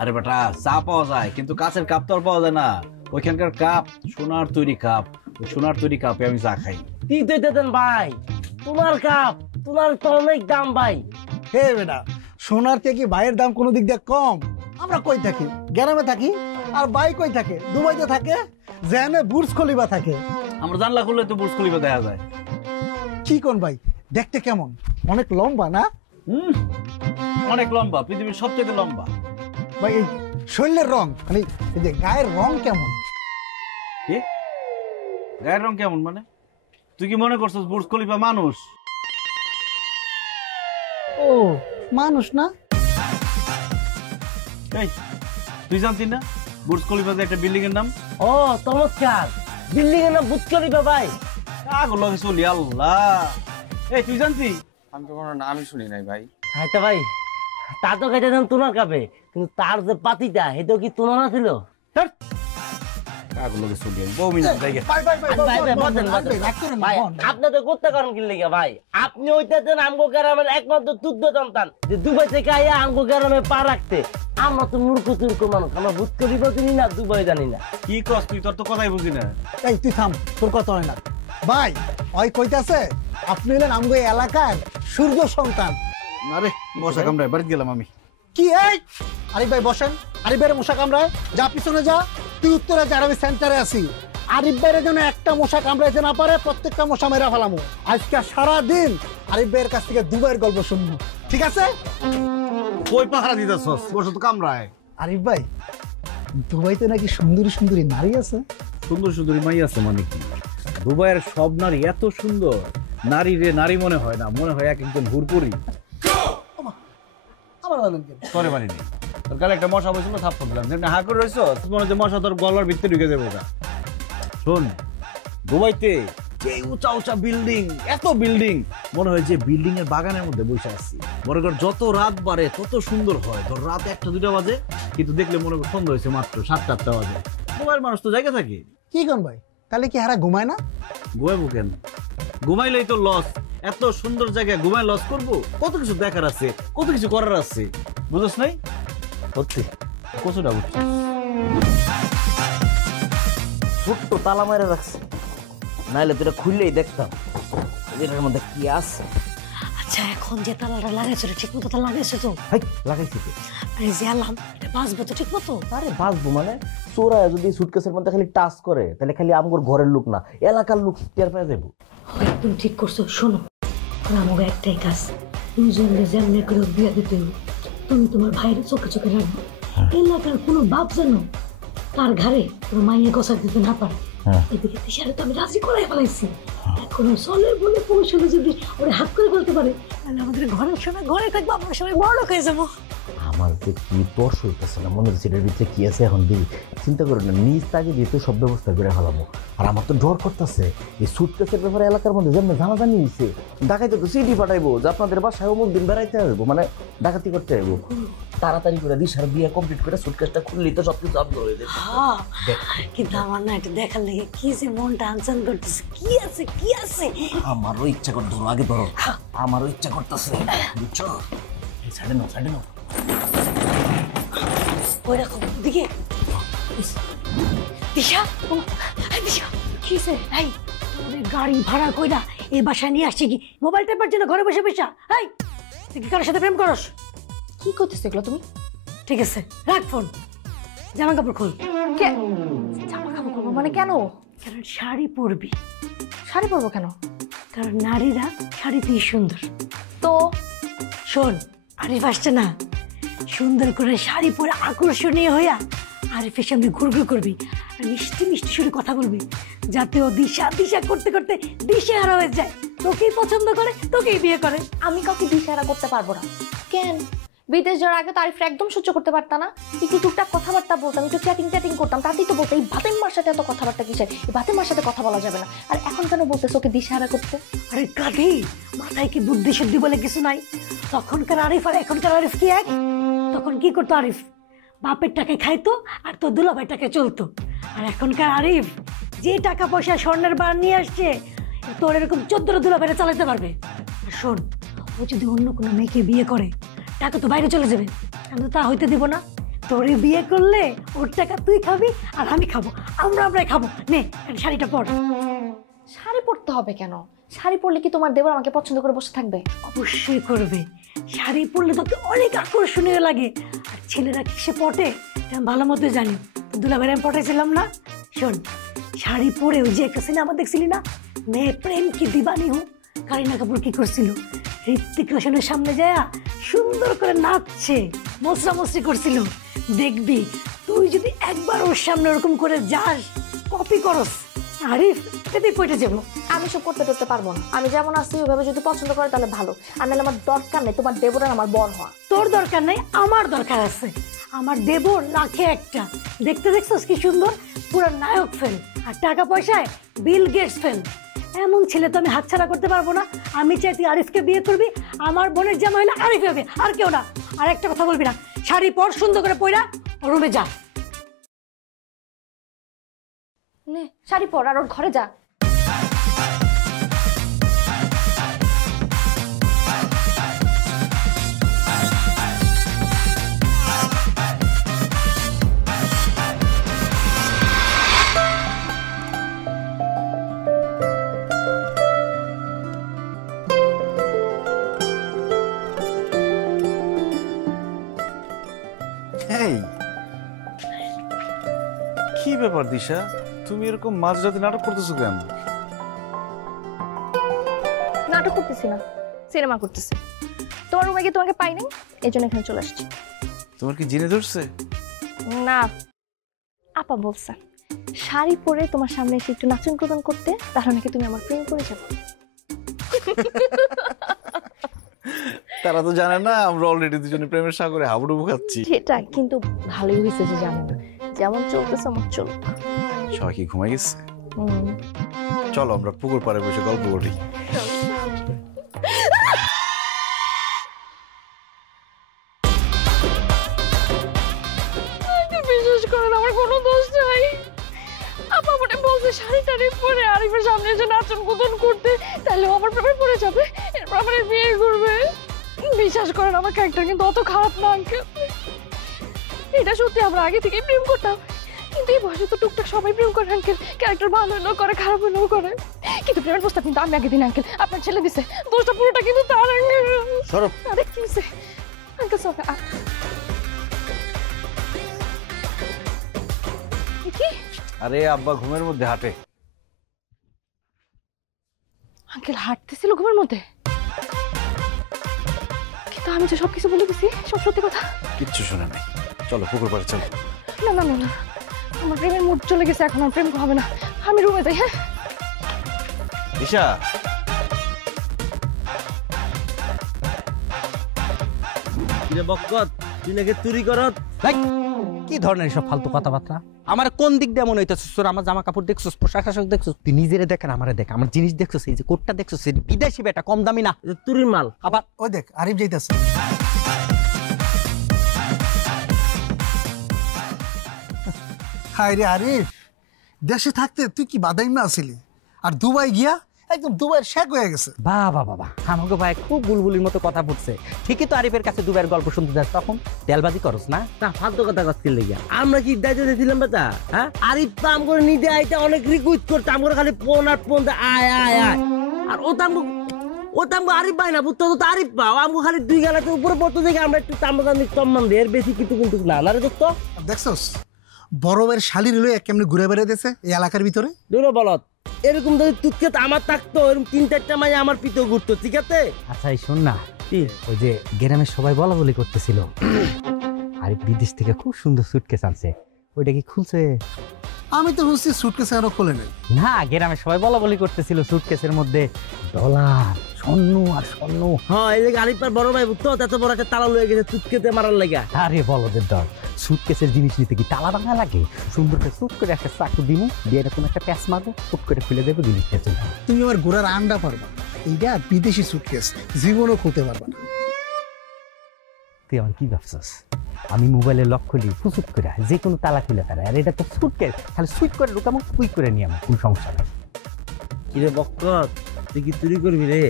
আরে বেটা, চা পাওয়া যায়, কিন্তু কাছের কাপ তো আর পাওয়া যায় না। ওইখানকার কাপ সোনার তৈরি কাপ, ওই সোনার তৈরি কাপে আমি চা খাই। কি দিতেন ভাই? তোমার কাপ, তোমার তো অনেক দাম ভাই। হে বেটা, সোনার থেকে ভাইয়ের দাম কোনো দিক দিয়ে কম? আমরা কই থাকি? গ্রামে থাকি। আর ভাই কই থাকে? দুবাইতে থাকে, যেখানে বুর্জ খলিফা থাকে। আমরা জানলা খুললে তো বুর্জ খলিফা দেখা যায়। কি কোন ভাই, দেখতে কেমন? অনেক লম্বা না? অনেক লম্বা, পৃথিবীর সবচেয়ে লম্বা। ভাই এই শরীরের রং, মানে এই যে গায়ের রং কেমন? কি গায়ের রং কেমন মানে? তুই কি মনে করছিস বুর্জ খলিফা মানুষ? ও মানুষ না? এই তুই জানতিস না বুর্জ খলিফা একটা বিল্ডিং এর নাম? ও চমৎকার, বিল্ডিং এর নাম বুর্জ খলিফা ভাই। আগুলো চলি আল্লাহ। এই তুই জানতিস? আমি তো কোনো নামই শুনি নাই ভাই। হ্যাঁ তো ভাই, তা তো খাইতে দেন তোমার কাপে, কিন্তু তার যে পাতিটা সেটাও কি তোমার না ছিল? আপনি তো করতে পারেন কি লেগে ভাই? আপনি ওইটাতে আমগো গ্রামের একমাত্র দুগ্ধ সন্তান, যে দুবাই থেকে আইয়া আমগো গ্রামে পা রাখতে। আমরা তো মূর্খ তুর্খ মানুষ, আমরা ভূত করিব জানি না, দুবাই জানি না। কি কস তুই? তোর তো কথাই বুঝি না। এই তুই থাম, তোর কথা হয় না। ভাই ওই কইতাছে আপনি হলেন আমগো এলাকার সূর্য সন্তান। আরে মশা কামড়ায় বাড়িতে গেলাম আমি। কি এই আরিফ ভাই বসেন। আরিফ ভাইয়ের মশা কামড়ায়, যা পিছনে যা, তুই উত্তরে যা, আমি সেন্টারে আছি। আরিফ ভাইয়ের জন্য একটা মশা কামড়াইতে না পারে, প্রত্যেকটা মশা মেরা ফেলামো। আজকে সারাদিন আরিফ ভাইয়ের কাছ থেকে দুবাইয়ের গল্প শুনবো, ঠিক আছে? কই পাহারা দিতেছস? মশা তো কামড়ায়। আরিফ ভাই, দুবাইতে নাকি সুন্দরী সুন্দরী নারী আছে? সুন্দর সুন্দরী মাই আছে মানে কি? দুবাইয়ের সব নারী এত সুন্দর, নারী রে নারী মনে হয় না, মনে হয় এক একজন হুরপুরি। আমার বলেন কেন? তোরে মানি নেই, তোর কালে একটা মশা বসে থাপ্পড় দিলাম, যেমনি হা করে রইছ মনে হচ্ছে মশা তোর গলার ভিতরে ঢুকে যাবে। ওটা শোন, দুবাইতে যে উঁচা উঁচা বিল্ডিং, এত বিল্ডিং, মনে হয় যে বিল্ডিং এর বাগানের মধ্যে বসে আছি। মনে কর যত রাত বাড়ে তত সুন্দর হয়। তোর রাত 1টা-2টা বাজে, কিন্তু দেখলে মনে কর সন্ধ্যা হয়েছে মাত্র 7টা-8টা বাজে। দুবাইয়ের মানুষ তো জায়গা থাকে। কি কোন ভাই, তাহলে কি হারা ঘুমায় না? ঘুমাইবো কেন? ঘুমাইলেই তো লস। এত সুন্দর জায়গায় ঘুমায় লস করবো? কত কিছু দেখার আছে, কত কিছু করার আছে, বুঝছ নাই? সত্যি কচুটা বুঝছি। ছোট্ট তালা মারে রাখছে, নাইলে তোরা খুললেই দেখতাম এটার মধ্যে কি আছে। আচ্ছা, এখন যে তালাটা লাগাইছো ঠিক মতো তো লাগাইছো তো? লাগাইছি তো। আরে জানলাম, এটা বাঁচবে তো ঠিক মতো? আরে বাঁচবো মানে? চোরা যদি সুটকেসের মধ্যে খালি টাচ করে, তাহলে খালি আমগোর ঘরের লোক না, এলাকার লোক টের পেয়ে যাবো। একদম ঠিক করছো। শোনো, আমাকে একটাই কাজ, দুজনে যেমনি করে বিয়ে দিতে হবে। তুমি তোমার ভাইয়ের চোখে চোখে রাখবে, এলাকার কোনো বাপ যেন তার ঘরে কোনো মাইয়ে গোসা দিতে না পারে। এদিকে দিশারে তো আমি রাজি করাই ফেলাইছি। এখন চলে বলে পৌঁছলে যদি ওরা হাত করে বলতে পারে, তাহলে আমাদের ঘরের সময় ঘরে থাকবো, আমরা সবাই বড় লোক হয়ে যাবো। আমার যে কি তর্স হইতেছে না, মনে হচ্ছে এটার ভিতরে কি আছে। এখন দিই চিন্তা করি না, নিজ তাকে যেহেতু সব ব্যবস্থা করে ফেলাবো। আর আমার তো ডর করতেছে এই সুটকেসের ব্যাপারে এলাকার মধ্যে যেমন জানাজানি হয়েছে, ডাকাইতে তো সিটি পাঠাইবো যে আপনাদের বাসায় অমুক দিন বেড়াইতে আসবো, মানে ডাকাতি করতে আসবো। তাড়াতাড়ি করে দিশার বিয়ে কমপ্লিট করে সুটকেসটা খুললেই তো সবকিছু আবদ্ধ হয়ে যাবে। কিন্তু আমার না এটা দেখার লেগে কি যে মনটা আনচান করতেছে, কি আছে কি আছে। আমারও ইচ্ছা করতে, ধরো আগে ধরো, আমারও ইচ্ছা করতেছে, বুঝছো? ছাড়ে নাও, ছাড়ে নাও। ওই রকম দিকে দিশা, দিশা কি সে? এই গাড়ি ভাড়া কইরা এই বাসায় নিয়ে আসছে কি মোবাইল টেপার জন্য ঘরে বসে বসে? এই তুই কি কারোর সাথে প্রেম করস? কি করতেছ এগুলো তুমি? ঠিক আছে, রাখ ফোন, জামা কাপড় খোল। জামা কাপড় করবো মানে কেন? কারণ শাড়ি পরবি। শাড়ি পরবো কেন? কারণ নারীরা শাড়িতেই সুন্দর। তো শোন, আরিফ আসছে না, সুন্দর করে শাড়ি পরে আকর্ষণীয় হইয়া আরিফের সামনে ঘুরঘুর করবি আর মিষ্টি মিষ্টি সুরে কথা বলবি, যাতে ও দিশা দিশা করতে করতে দিশেহারা হয়ে যায়, তোকেই পছন্দ করে, তোকেই বিয়ে করে। আমি কাউকে দিশেহারা করতে পারবো না। কেন? বিদেশ যাওয়ার আগে তো আরিফরা একদম সহ্য করতে পারতা না? একটু টুকটাক কথাবার্তা বলতাম, একটু চ্যাটিং করতাম, তাতেই তো বলতো এই ভাতেম্মার সাথে এত কথাবার্তা কিসের, এই ভাতেম্মার সাথে কথা বলা যাবে না। আর এখন কেন বলতেছ ওকে দিশেহারা করতে? আরে গাধি, মাথায় কি বুদ্ধি শুদ্ধি বলে কিছু নাই? তখনকার আরিফ আর এখনকার আরিফ কি এক? তখন কি করতো আরিফ? বাপের টাকায় খাইতো আর তোর দুলাভাইয়ের টাকায় চলতো। আর এখনকার আরিফ যে টাকা পয়সা স্বর্ণের বার নিয়ে আসছে, তোর এরকম 14টা দুলাভাইরা চালাতে পারবে। আর শোন, ও যদি অন্য কোনো মেয়েকে বিয়ে করে, টাকা তো বাইরে চলে যাবে, আমি তো তা হইতে দিব না। তোরে বিয়ে করলে ওর টাকা তুই খাবি আর আমি খাবো, আমরাই খাবো। নে শাড়িটা পর। শাড়ি পরতে হবে কেন? শাড়ি পরলে কি তোমার দেবর আমাকে পছন্দ করে বসে থাকবে? অবশ্যই করবে। শাড়ি পরলে তোকে অনেক আকর্ষণীয় লাগে। আর ছেলেরা কিসে পটে আমি ভালো মতো জানি, দুলাভাইয়ের আমি পটাইছিলাম না। শোন, শাড়ি পরে ওই যে একটা সিনেমা দেখছিলি না, মেয়ে প্রেম কি দিবানি হো, কারিনা কাপুর কি করছিল, ঋত্বিক রোশনের সামনে যায় সুন্দর করে নাচছে, মশরামশরি করছিল। দেখবি তুই যদি একবার ওর সামনে ওরকম করে যাস, কপি করস, আরিফ এতেই পটে যাবো। আমি সব করতে করতে পারবো না। আমি যেমন আছি ওইভাবে যদি পছন্দ করে তাহলে ভালো, আর নাহলে আমার দরকার নেই তোমার দেবর আর আমার বর হওয়া। তোর দরকার নেই, আমার দরকার আছে। আমার দেবর লাখে একটা, দেখতে দেখছস কি সুন্দর, পুরো নায়ক ফেল, আর টাকা পয়সায় বিল গেটস ফেল। এমন ছেলে তো আমি হাতছাড়া করতে পারবো না। আমি চাই তুই আরিফকে বিয়ে করবি, আমার বোনের জামা হইলে আরিফ হবে, আর কেউ না। আর একটা কথা বলবি না, শাড়ি পর, সুন্দর করে পয়রা রুমে যা। নে শাড়ি পর আর ওর ঘরে যা। এই কি ব্যাপার দিশা, তুমি এরকম মাঝরাতে নাটক করতেছো কেন? নাটক করতেছি না, সিনেমা করতেছি। তোমার রুমে গিয়ে তোমাকে পাই নাই, এই জন্য এখানে চলে আসছি। তোমার কি জিনে ধরছে? না, আপা বলছে শাড়ি পরে তোমার সামনে এসে একটু নাচন কুদন করতে, তাহলে নাকি তুমি আমার প্রেম করে যাবে। তারা তো জানে না আমরা অলরেডি দুজনে প্রেমের সাগরে হাবুডুবু খাচ্ছি। সেটা কিন্তু ভালোই হয়েছে যে জানে না, যেমন চলতেছে আমার চলুক। সবাই কি ঘুমাই গেছে? চলো আমরা পুকুর পাড়ে বসে গল্প করি। বিশেষ করে আমার কোনো দোষ নাই। আপা মনে বলছে শাড়ি টাড়ি পরে আরিফের সামনে এসে নাচন কুদন করতে, তাহলে আমার প্রেমে পড়ে যাবে, এরপর আমার বিয়ে করবে। বিশ্বাস করেন আমার ক্যারেক্টার কিন্তু অত খারাপ না আঙ্কেল। এটা সত্যি, আমরা আগে থেকে প্রেম করতাম, কিন্তু এই বয়সে তো টুকটাক সবাই প্রেম করে আঙ্কেল। ক্যারেক্টার ভালো হলেও করে, খারাপ হলেও করে, কিন্তু প্রেমের প্রস্তাব কিন্তু আমি আগে দিন আঙ্কেল। আপনার ছেলে দিছে, দোষটা পুরোটা কিন্তু তার আঙ্কেল। সরব। আরে কি হইছে আঙ্কেল? কি? আরে আব্বা ঘুমের মধ্যে হাঁটে। আঙ্কেল হাঁটতেছিল ঘুমের মধ্যে? কিন্তু আমি তো সবকিছু বলে দিছি, সব সত্যি কথা। কিচ্ছু শুনে নাই, চলো পুকুর পাড়ে চলো। না না না না, আমার প্রেমের মুড চলে গেছে, এখন আর প্রেম হবে না। আমি রুমে যাই। হ্যাঁ দিশা, কিরে বকত, তুই নাকি চুরি করত? কি ধরনের সব ফালতু কথাবার্তা? আমার কোন দিক দিয়ে মনে হইতেছে তোর আমার জামা কাপড় দেখছিস, পোশাক আশাক দেখছিস? তুই নিজেরে দেখেন, আমারে দেখ, আমার জিনিস দেখছিস, এই যে কোটটা দেখছিস, বিদেশি বেটা, কম দামি না, চুরির মাল। আবার ওই দেখ আরিফ যাইতেছে। হায় রে আরিফ, দেশে থাকতে তুই কি বাদাইমা আছিলি, আর দুবাই গিয়া একদম দুবাইয়ের শেখ হয়ে গেছে। বাবা বাবা, আমাকে ভাই খুব বুলবুলির মতো কথা পড়ছে। ঠিকই তো আরিফের কাছে দুবাইয়ের গল্প শুনতে যাস, তখন তেলবাজি করস না? তা ফালতু কথা কচ্ছিল লেগে আমরা কি দায়িত্ব দিয়েছিলাম বেটা? হ্যাঁ, আরিফ তো আমগো নিতে আইতে অনেক রিকোয়েস্ট করতে, আমগো খালি ফোন আর ফোন আয় আয় আয়, আর ও তো আমগো আরিফ পাই না, বুঝতো তো আরিফ পাও, আমগো খালি দুই গালাতে উপরে পড়তে দেখে আমরা একটু তামদানি সম্মান দিই, এর বেশি কিন্তু কিন্তু না না রে দোস্ত। দেখছস বড়বের শালির লইয়া কেমনে ঘুরে বেড়াইতেছে এই এলাকার ভিতরে। দূর বলত, এরকম যদি তুতকে আমার থাকতো, এরকম 3-4টা মাঝে আমার পিতো ঘুরতো, ঠিক আছে? আচ্ছা এই শোন না, ওই যে গ্রামের সবাই বলা বলি করতেছিল আরিফ বিদেশ থেকে খুব সুন্দর সুটকেস আনছে, ওইটা কি খুলছে? আমি তো বুঝছি সুটকেস আরো খোলে নাই। না, গ্রামের সবাই বলা বলি করতেছিল সুটকেসের মধ্যে ডলার, স্বর্ণ আর স্বর্ণ। হ্যাঁ, এই যে আরিফার বড় ভাই বুঝতো, এত বড় একটা তালা লয়ে গেছে চুটকেতে মারার লাগা। আরে বলদের দল, সুটকেসের জিনিস নিতে কি তালা ভাঙা লাগে? সুন্দর করে সুট করে একটা চাকু দিমু, দিয়ে এরকম একটা প্যাঁচ মারবো, ফুট করে খুলে দেবো, জিনিসটা চলে। তুমি আমার ঘোড়ার আন্ডা পারবা, এইটা বিদেশি সুটকেস জীবনও খুলতে পারবা না। তুই আমার কি ভাবছস? আমি মোবাইলে লক খুলি, ফুসুট করে যে কোনো তালা খুলে ফেলে, আর এটা তো সুটকেস, খালি সুইট করে ঢুকামো, কুইক করে নিয়ে আমার কোন সমস্যা নেই। কিরে বকত, তুই কি চুরি করবি রে?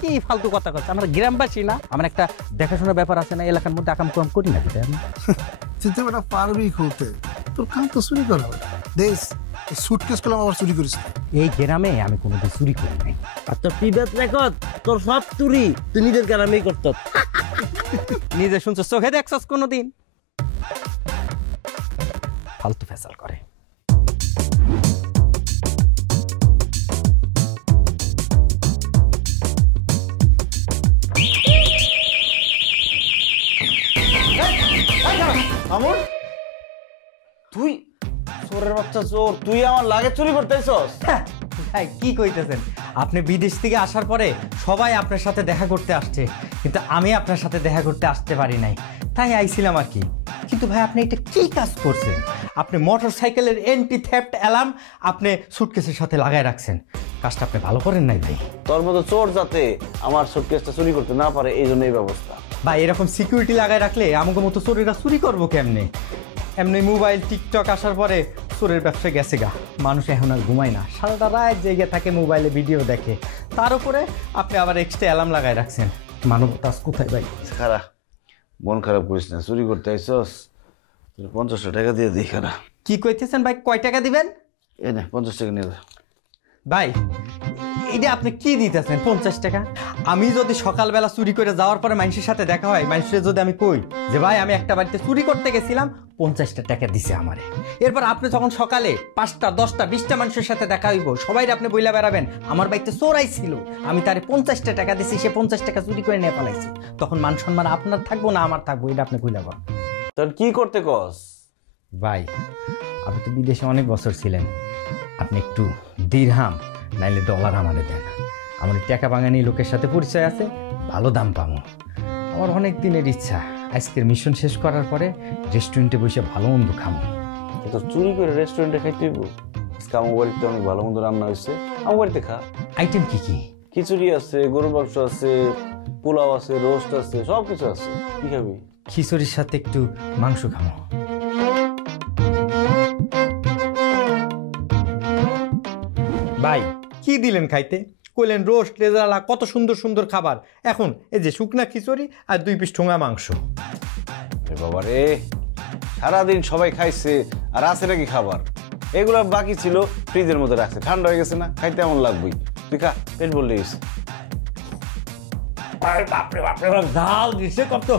কি ফালতু কথা করছে? আমরা গ্রামবাসী না, আমার একটা দেখাশোনার ব্যাপার আছে না, এলাকার মধ্যে আকাম কম করি না। তুই তো এটা পারবি খুলতে, তোর কাম তো চুরি করা হবে। দেশ এই সুটকেস গুলো আবার চুরি করিস? এই গ্রামে আমি কোনোদিন চুরি করি নাই। আর তোর পিবেত রেকর্ড, তোর সব চুরি তুই নিজের গ্রামেই করত। নিজে শুনছো, চোখে দেখছস কোনোদিন? ফালতু ফেসাল করে। আমর, তুই চোরের বাচ্চা চোর, তুই আমার লাগে চুরি করতেছস? কি কইতেছেন? আপনি বিদেশ থেকে আসার পরে সবাই আপনার সাথে দেখা করতে আসছে, কিন্তু আমি আপনার সাথে দেখা করতে আসতে পারি নাই, তাই আইছিলাম আর কি। কিন্তু ভাই আপনি এটা কি কাজ করছেন? আপনি মোটর সাইকেলের এন্টি থেফট অ্যালার্ম আপনি সুটকেসের সাথে লাগায় রাখছেন, কাজটা আপনি ভালো করেন নাই ভাই। তোর মতো চোর যাতে আমার সুটকেসটা চুরি করতে না পারে, এই জন্য এই ব্যবস্থা। ভাই এরকম সিকিউরিটি লাগায় রাখলে আমাকে মতো চোরেরা চুরি করবো কেমনে? এমনি মোবাইল টিকটক আসার পরে চোরের ব্যবসা গেছে গা, মানুষ এখন আর ঘুমায় না, সারাটা রাত জেগে থাকে, মোবাইলে ভিডিও দেখে, তার উপরে আপনি আবার এক্সট্রা অ্যালার্ম লাগায় রাখছেন। মানবতা কোথায় ভাই? খারাপ, মন খারাপ করিস না, চুরি করতে আইসস, 50 টাকা দিয়ে দিই। খারাপ কি কইতেছেন ভাই? কয় টাকা দিবেন? এই নে 50 টাকা নিয়ে যা। ভাই এটা আপনি কি দিতেছেন 50 টাকা? আমি যদি সকালবেলা চুরি করে যাওয়ার পরে মানুষের সাথে দেখা হয়, মানুষের যদি আমি কই যে ভাই আমি একটা বাড়িতে চুরি করতে গেছিলাম, 50টা টাকা দিছে আমারে। এরপর আপনি যখন সকালে 5টা 10টা 20টা মানুষের সাথে দেখা হইব, সবাই আপনি বইলা বেড়াবেন আমার বাড়িতে চোরাই ছিল, আমি তারে 50টা টাকা দিছি, সে 50 টাকা চুরি করে নিয়ে পালাইছে, তখন মান সম্মান আপনার থাকবো না আমার থাকবো? এটা আপনি কইলা বল। তোর কি করতে কস? ভাই আপনি তো বিদেশে অনেক বছর ছিলেন, আপনি একটু দিরহাম নাইলে ডলার আমাদের দেন। আমার টাকা বাঙানি লোকের সাথে পরিচয় আছে, ভালো দাম পাবো। আমার অনেক দিনের ইচ্ছা আজকের মিশন শেষ করার পরে রেস্টুরেন্টে বসে ভালো মন্দ খামো। তো চুরি করে রেস্টুরেন্টে খাইতে হইব? আজকে আমার বাড়িতে অনেক ভালো মন্দ রান্না হয়েছে, আমার বাড়িতে খা। আইটেম কি কি? খিচুড়ি আছে, গরুর মাংস আছে, পোলাও আছে, রোস্ট আছে, সব কিছু আছে। কি খাবি? খিচুড়ির সাথে একটু মাংস খামো। ভাই কি দিলেন খাইতে? কইলেন রোস্ট, রেজালা, কত সুন্দর সুন্দর খাবার। এখন এই যে শুকনা খিচুড়ি আর 2 পিস ঠোঙা মাংস। বাবা রে, সারাদিন সবাই খাইছে আর আছে নাকি খাবার? এগুলো বাকি ছিল, ফ্রিজের মধ্যে রাখছে, ঠান্ডা হয়ে গেছে না, খাইতে এমন লাগবেই। তুই খা, পেট বললে গেছে। বাপরে বাপরে ঝাল দিছে কত।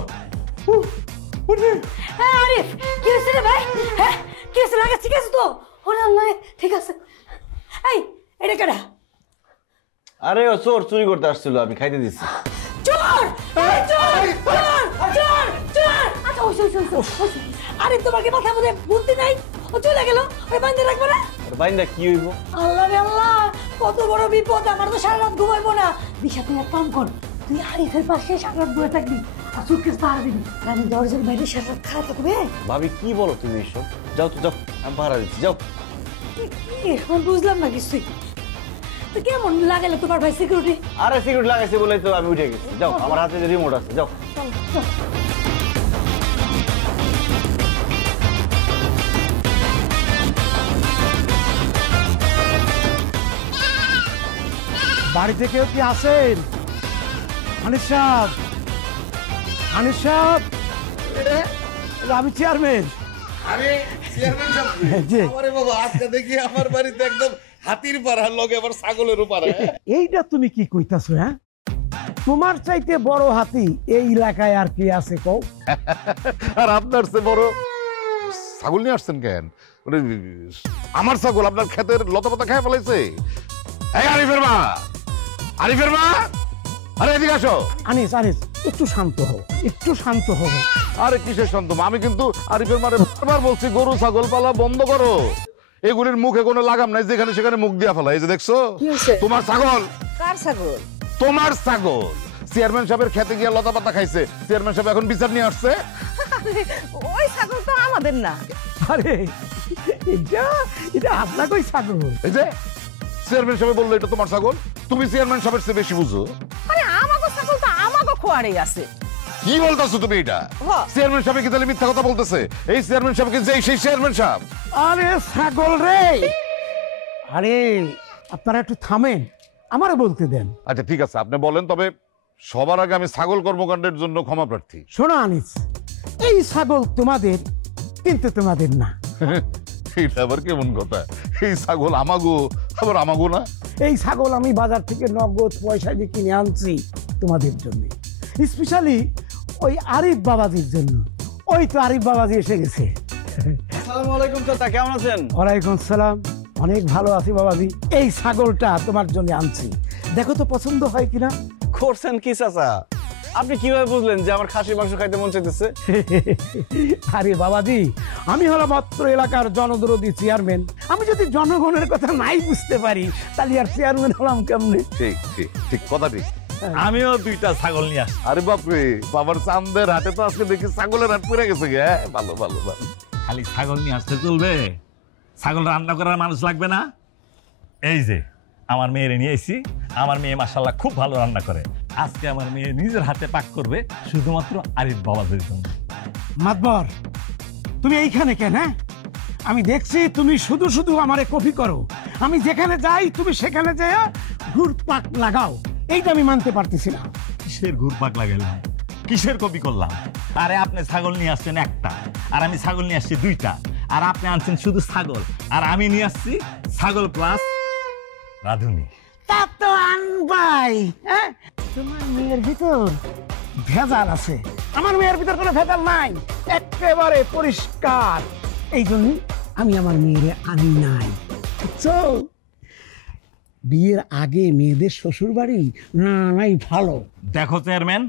হ্যাঁ আরিফ, কি হয়েছে রে ভাই? হ্যাঁ কি হয়েছে? লাগা ঠিক আছে তো? ওরে আল্লাহ, ঠিক আছে। এই এটা কেডা? আরে ও চোর, চুরি করতে আসছিল, আমি খাইতে দিচ্ছি। চোর! চোর! চোর! চোর! চোর! আচ্ছা ওই আরে তোমার কি মাথার মধ্যে বুদ্ধি নাই? ও চলে গেল, ওই বাইন্দা রাখবো না? বাইন্দা কি হইব? আল্লাহ রে আল্লাহ, কত বড় বিপদ! আমার তো সারা রাত ঘুমাইবো না। দিশা তুই এক কাম কর, তুই আরিফের পাশে সারা রাত বসে থাকবি আর সুটকেস পাহারা দিবি। আমি দরজার বাইরে সারা রাত খারাপ থাকবে। ভাবি কি বলো তুমি এসব? যাও তো যাও, আমি পাহারা দিচ্ছি, যাও। আমি বুঝলাম না কিছুই। তো কেমন লাগালে তোমার ভাই সিকিউরিটি? আরে সিকিউরিটি লাগাইছে বলেই তো আমি উঠে গেছি। যাও, আমার হাতে যে রিমোট আছে, যাও। বাড়িতে কেউ কি আছেন? আনিস সাহেব, আনিস সাহেব, আমি চেয়ারম্যান। আরে চেয়ারম্যান সাহেব, আরে বাবা আজকে দেখি আমার বাড়িতে একদম হাতির পাড়ার লগে আবার ছাগলেরও পাড়া। এইটা তুমি কি কইতাছো? হ্যাঁ, তোমার চাইতে বড় হাতি এই এলাকায় আর কি আছে কও? আর আপনার চেয়ে বড় ছাগল নিয়ে আসছেন কেন? আমার ছাগল আপনার ক্ষেতের লতাপাতা খেয়ে ফেলাইছে। এই আরিফের মা, আরিফের মা, আরে এদিকে আসো। আনিস, আনিস একটু শান্ত হও, একটু শান্ত হও। আরে কিসের শান্ত? আমি কিন্তু আরিফের মারে বারবার বলছি গরু ছাগল পালা বন্ধ করো। এগুলির মুখে কোনো লাগাম নাই, যেখানে সেখানে মুখ দিয়া ফেলা। এই যে দেখছো তোমার ছাগল। কার ছাগল? তোমার ছাগল। চেয়ারম্যান সাহেবের খেতে গিয়ে লতা পাতা খাইছে, চেয়ারম্যান সাহেব এখন বিচার নিয়ে আসছে। ওই ছাগল তো আমাদের না। আরে এটা আপনার কই ছাগল? এই যে চেয়ারম্যান সাহেব বললো এটা তোমার ছাগল, তুমি চেয়ারম্যান সাহেবের চেয়ে বেশি বুঝো। আরে আমাগো ছাগল তো আমাগো খোয়ারেই আছে। কি বলতেছো তুমি এটা? চেয়ারম্যান সাহেব কি তাহলে মিথ্যা কথা বলতেছে? এই চেয়ারম্যান সাহেব কি সেই চেয়ারম্যান সাহেব? আরে ছাগল রে! আরে আপনারা একটু থামেন, আমারে বলতে দেন। আচ্ছা ঠিক আছে, আপনি বলেন। তবে সবার আগে আমি ছাগল কর্মকাণ্ডের জন্য ক্ষমা প্রার্থী। শোনো আনিস, এই ছাগল তোমাদের, কিন্তু তোমাদের না। এটা আবার কেমন কথা? এই ছাগল আমাগো, আবার আমাগো না। এই ছাগল আমি বাজার থেকে নগদ পয়সা দিয়ে কিনে আনছি তোমাদের জন্য, স্পেশালি ওই আরিফ বাবাজির জন্য। ওই তো আরিফ বাবাজি এসে গেছে। আসসালামু আলাইকুম চাচা, কেমন আছেন? ওয়ালাইকুম সালাম, অনেক ভালো আছি বাবাজি। এই ছাগলটা তোমার জন্য আনছি, দেখো তো পছন্দ হয় কিনা। করছেন কি চাচা? আপনি কিভাবে বুঝলেন যে আমার খাসির মাংস খাইতে মন চাইতেছে? আরে বাবাজি, আমি হলাম মাত্র এলাকার জনদরদি চেয়ারম্যান। আমি যদি জনগণের কথা নাই বুঝতে পারি তাহলে আর চেয়ারম্যান হলাম কেমনে? ঠিক ঠিক ঠিক কথা, ঠিক। আমিও 2টা ছাগল নিয়ে আসছি। আরে বাপরে, বাবার চান্দের হাটে তো আজকে দেখি ছাগলের হাট পড়ে গেছে। ভালো ভালো ভালো। খালি ছাগল নিয়ে আসতে চলবে? ছাগল রান্না করার মানুষ লাগবে না? এই যে আমার মেয়েরে নিয়ে এসেছি, আমার মেয়ে মাশাআল্লাহ খুব ভালো রান্না করে। আজকে আমার মেয়ে নিজের হাতে পাক করবে শুধুমাত্র আরিফ বাবাদের জন্য। মাতবর, তুমি এইখানে কেন? হ্যাঁ, আমি দেখছি তুমি শুধু শুধু আমারে কপি করো। আমি যেখানে যাই তুমি সেখানে যাই ঘুরপাক লাগাও। এইটা আমি মানতে পারতেছি না। কিসের ঘুরপাক লাগাইলাম, কিসের কপি করলাম? আরে আপনি ছাগল নিয়ে আসছেন একটা, আর আমি ছাগল নিয়ে আসছি 2টা। আর আপনি আনছেন শুধু ছাগল, আর আমি নিয়ে আসছি ছাগল প্লাস রাধুনি। তা তো আনবাই। হ্যাঁ, তোমার মেয়ের ভিতর ভেজাল আছে, আমার মেয়ের ভিতর কোনো ভেজাল নাই, একেবারে পরিষ্কার। এই জন্য আমি আমার মেয়েরে আনি নাই, বুঝছো? বিয়ের আগে মেয়েদের শ্বশুর বাড়ি না নাই ভালো। দেখো চেয়ারম্যান,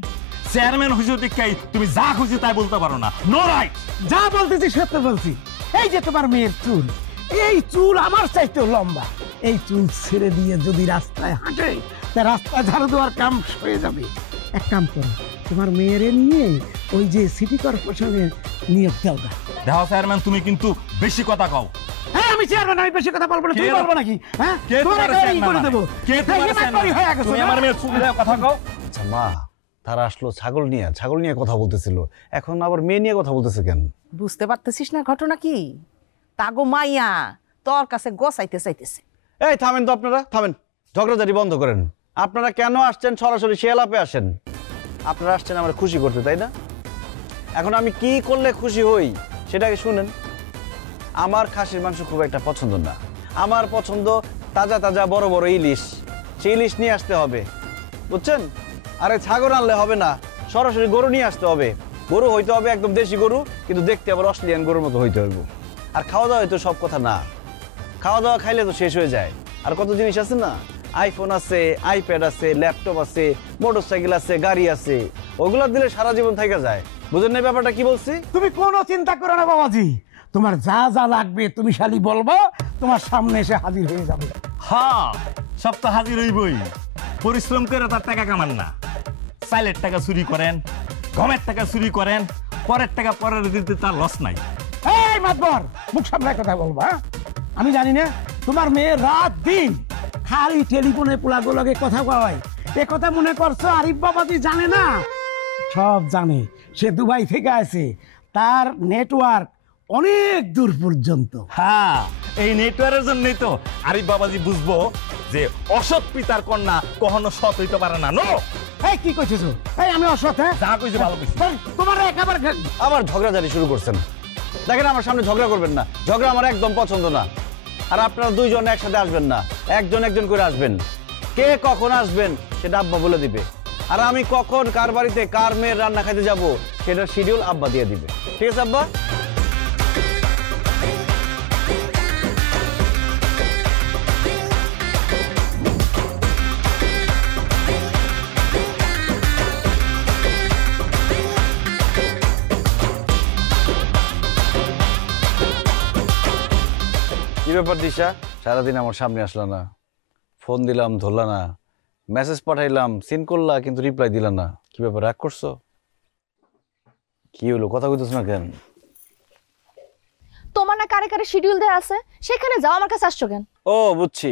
চেয়ারম্যান হইছো দেখাই তুমি যা খুশি তাই বলতে পারো না। No right. যা বলতেছি সত্য বলছি। এই যে তোমার মেয়ের চুল, এই চুল আমার চাইতেও লম্বা। এই চুল ছেড়ে দিয়ে যদি রাস্তায় হাঁটে, তা রাস্তায় ঝাড়ু দেওয়ার কাম হয়ে যাবে। এক কাম করো, তোমার মেয়েরে নিয়ে ওই যে সিটি কর্পোরেশনে নিয়োগ দাও। দেখো চেয়ারম্যান, তুমি কিন্তু বেশি কথা কও। হ্যাঁ, আমি চেয়ারম্যান, আমি বেশি কথা বলবো না। তুমি বলবো নাকি? হ্যাঁ, কে তোমার তোমার গাড়ি চেয়ারম্যান করে দেবো। কে তোমার চেয়ারম্যান? তুমি আমার মেয়ে চুল ধরে কথা কও। আচ্ছা মা, তারা আসলো ছাগল নিয়ে কথা বলতেছিল, এখন আবার মেয়ে নিয়ে কথা বলতেছে কেন? বুঝতে পারতেছিস না ঘটনা কি? তাগো মাইয়া তোর কাছে গোসাইতে চাইতেছে। এই থামেন তো, আপনারা থামেন, ঝগড়াঝাটি বন্ধ করেন। আপনারা কেন আসছেন? সরাসরি শেয়ালাপে আসেন। আপনারা আসছেন আমরা খুশি করতে, তাই না? এখন আমি কি করলে খুশি হই সেটাকে শুনেন। আমার খাসির মাংস খুব একটা পছন্দ না, আমার পছন্দ তাজা তাজা বড় বড় ইলিশ। সেই ইলিশ নিয়ে আসতে হবে, বুঝছেন? আরে ছাগল আনলে হবে না, সরাসরি গরু নিয়ে আসতে হবে। গরু হইতে হবে একদম দেশি গরু, কিন্তু দেখতে আবার অস্ট্রেলিয়ান গরুর মতো হইতে হবে। আর খাওয়া দাওয়া হয়তো সব কথা না, খাওয়া দাওয়া খাইলে তো শেষ হয়ে যায়। আর কত জিনিস আছে না, আইফোন আছে, আইপ্যাড আছে, ল্যাপটপ আছে, মোটরসাইকেল আছে, গাড়ি আছে, ওগুলো দিলে সারা জীবন থেকে যায়। বুঝেন না ব্যাপারটা কি বলছি? তুমি কোনো চিন্তা করো না বাবাজি, তোমার যা যা লাগবে তুমি শালি বলবো, তোমার সামনে এসে হাজির হয়ে যাবে। হ্যাঁ, সব তো হাজির হইবই। পরিশ্রম করে তার টাকা কামান না, চাইলের টাকা চুরি করেন, গমের টাকা চুরি করেন, পরের টাকা পরের দিতে তার লস নাই। এই মাতবর, মুখ সামলায় কথা বলবা। আমি জানি না তোমার মেয়ে রাত দিন খালি টেলিফোনে পোলাগুলোকে কথা কয়। এ কথা মনে করছো আরিফ বাবাজি জানে না? সব জানে, সে দুবাই থেকে আসে, তার নেটওয়ার্ক অনেক দূর পর্যন্ত। হ্যাঁ, এই নেটওয়ার্কের জন্যই তো আরিফ বাবাজি বুঝবো যে অসৎ পিতার কন্যা কখনো সৎ হইতে পারে না। নো, এই কি কইছিস? এই আমি অসৎ? হ্যাঁ, যা কইছি ভালো কইছি। তোমার একেবারে আবার ঝগড়াঝাটি শুরু করছেন। দেখেন, আমার সামনে ঝগড়া করবেন না, ঝগড়া আমার একদম পছন্দ না। আর আপনারা দুইজন একসাথে আসবেন না, একজন একজন করে আসবেন। কে কখন আসবেন সেটা আব্বা বলে দিবে। আর আমি কখন কার বাড়িতে কার মেয়ের রান্না খাইতে যাব সেটার শিডিউল আব্বা দিয়ে দিবে। ঠিক আছে আব্বা? কি ব্যাপার দিশা, সারাদিন আমার সামনে আসলা না? ফোন দিলাম ধরলা না, মেসেজ পাঠাইলাম সিন করলা, কিন্তু রিপ্লাই দিলা না। কি ব্যাপার, রাগ করছো? কি হলো, কথা কইতেছ না কেন? তোমার না কারে কারে শিডিউল দেয়া আছে, সেখানে যাও, আমার কাছে আসছো কেন? ও বুঝছি,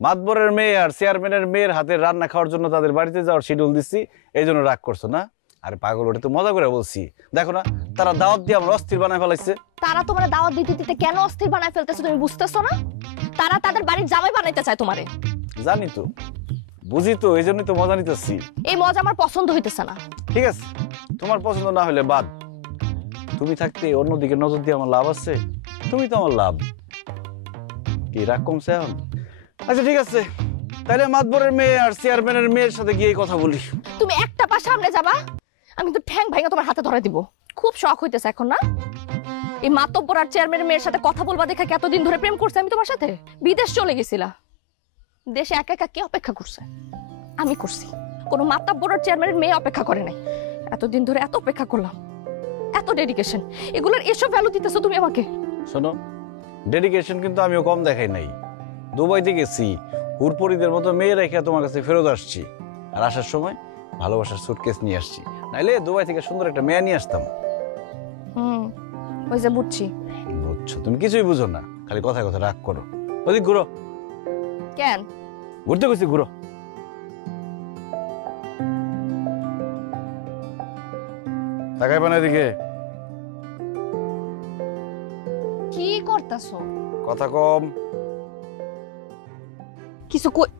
মাতবরের মেয়ে আর চেয়ারম্যানের মেয়ের হাতে রান্না খাওয়ার জন্য তাদের বাড়িতে যাওয়ার শিডিউল দিচ্ছি, এই জন্য রাগ করছো না? আরে পাগল, ওটা তো মজা করে বলছি। দেখো না, তারা দাওয়াত দিয়ে আমার অস্থির বানায় ফেলাইছে। তারা তোমার দাওয়াত দিতে দিতে কেন অস্থির বানায় ফেলতেছে তুমি বুঝতেছো না? তারা তাদের বাড়ির জামাই বানাইতে চায় তোমারে। জানি তো, বুঝি তো, এই জন্যই তো মজা নিতেছি। এই মজা আমার পছন্দ হইতেছে না। ঠিক আছে, তোমার পছন্দ না হলে বাদ। তুমি থাকতে অন্যদিকে নজর দিয়ে আমার লাভ আছে? তুমি তো আমার লাভ। কি রাগ কমছে এখন? আচ্ছা ঠিক আছে, তাহলে মাতবরের মেয়ে আর চেয়ারম্যানের মেয়ের সাথে গিয়ে কথা বলি। তুমি একটা পা সামনে যাবা, আমি তো ঠ্যাং ভাঙা তোমার হাতে ধরে দিব। খুব শখ হইতেছে এখন না? এই মাতব্বর আর চেয়ারম্যানের মেয়ের সাথে কথা বলবা দেখা এতদিন ধরে প্রেম করছে আমি তোমার সাথে? বিদেশ চলে গেছিলা, দেশে একা একা কে অপেক্ষা করছে? আমি করছি। কোনো মাতব্বর আর চেয়ারম্যানের মেয়ে অপেক্ষা করে নাই। এতদিন ধরে এত অপেক্ষা করলাম, এত ডেডিকেশন, এগুলোর এসব ভ্যালু দিতেছো তুমি আমাকে? শোনো, ডেডিকেশন কিন্তু আমিও কম দেখাই নাই। দুবাইতে গেছি, হুরপরিদের মতো মেয়ে রেখে তোমার কাছে ফেরত আসছি। আর আসার সময় ভালোবাসার সুটকেস নিয়ে আসছি, নাইলে দুবাই থেকে সুন্দর একটা মেয়ে নিয়ে আসতাম। ওই যে বুঝছি। বুঝছো? তুমি কিছুই বুঝো না, খালি কথায় কথা রাগ করো। ওদিক ঘুরো। কেন? ঘুরতে গেছি, ঘুরো। তাকাই বানা এদিকে। কি করতাছো? কথা কম। কিছু কই।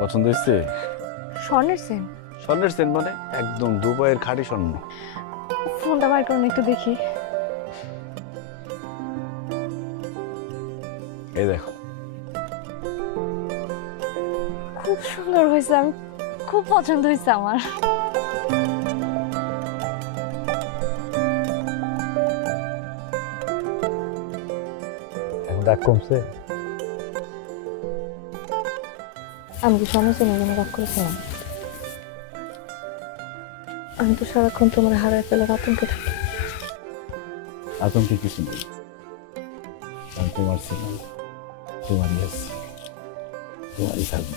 পছন্দ হয়েছে? স্বর্ণের চেন? স্বর্ণের চেন মানে একদম দুবাইয়ের খাঁটি স্বর্ণ। ফোনটা বার করুন একটু দেখি। এই দেখো, খুব সুন্দর হয়েছে, আমি খুব পছন্দ হয়েছে আমার। এখন রাগ কমছে? আমি কি স্বর্ণের চেনের জন্য রাগ করেছিলাম? আমি তো সারাক্ষণ তোমার হারায় ফেলার আতঙ্কে থাকি। আতঙ্কে কিছু নেই, আমি তোমার ছিলাম, তোমারই আছি, তোমারই থাকবো।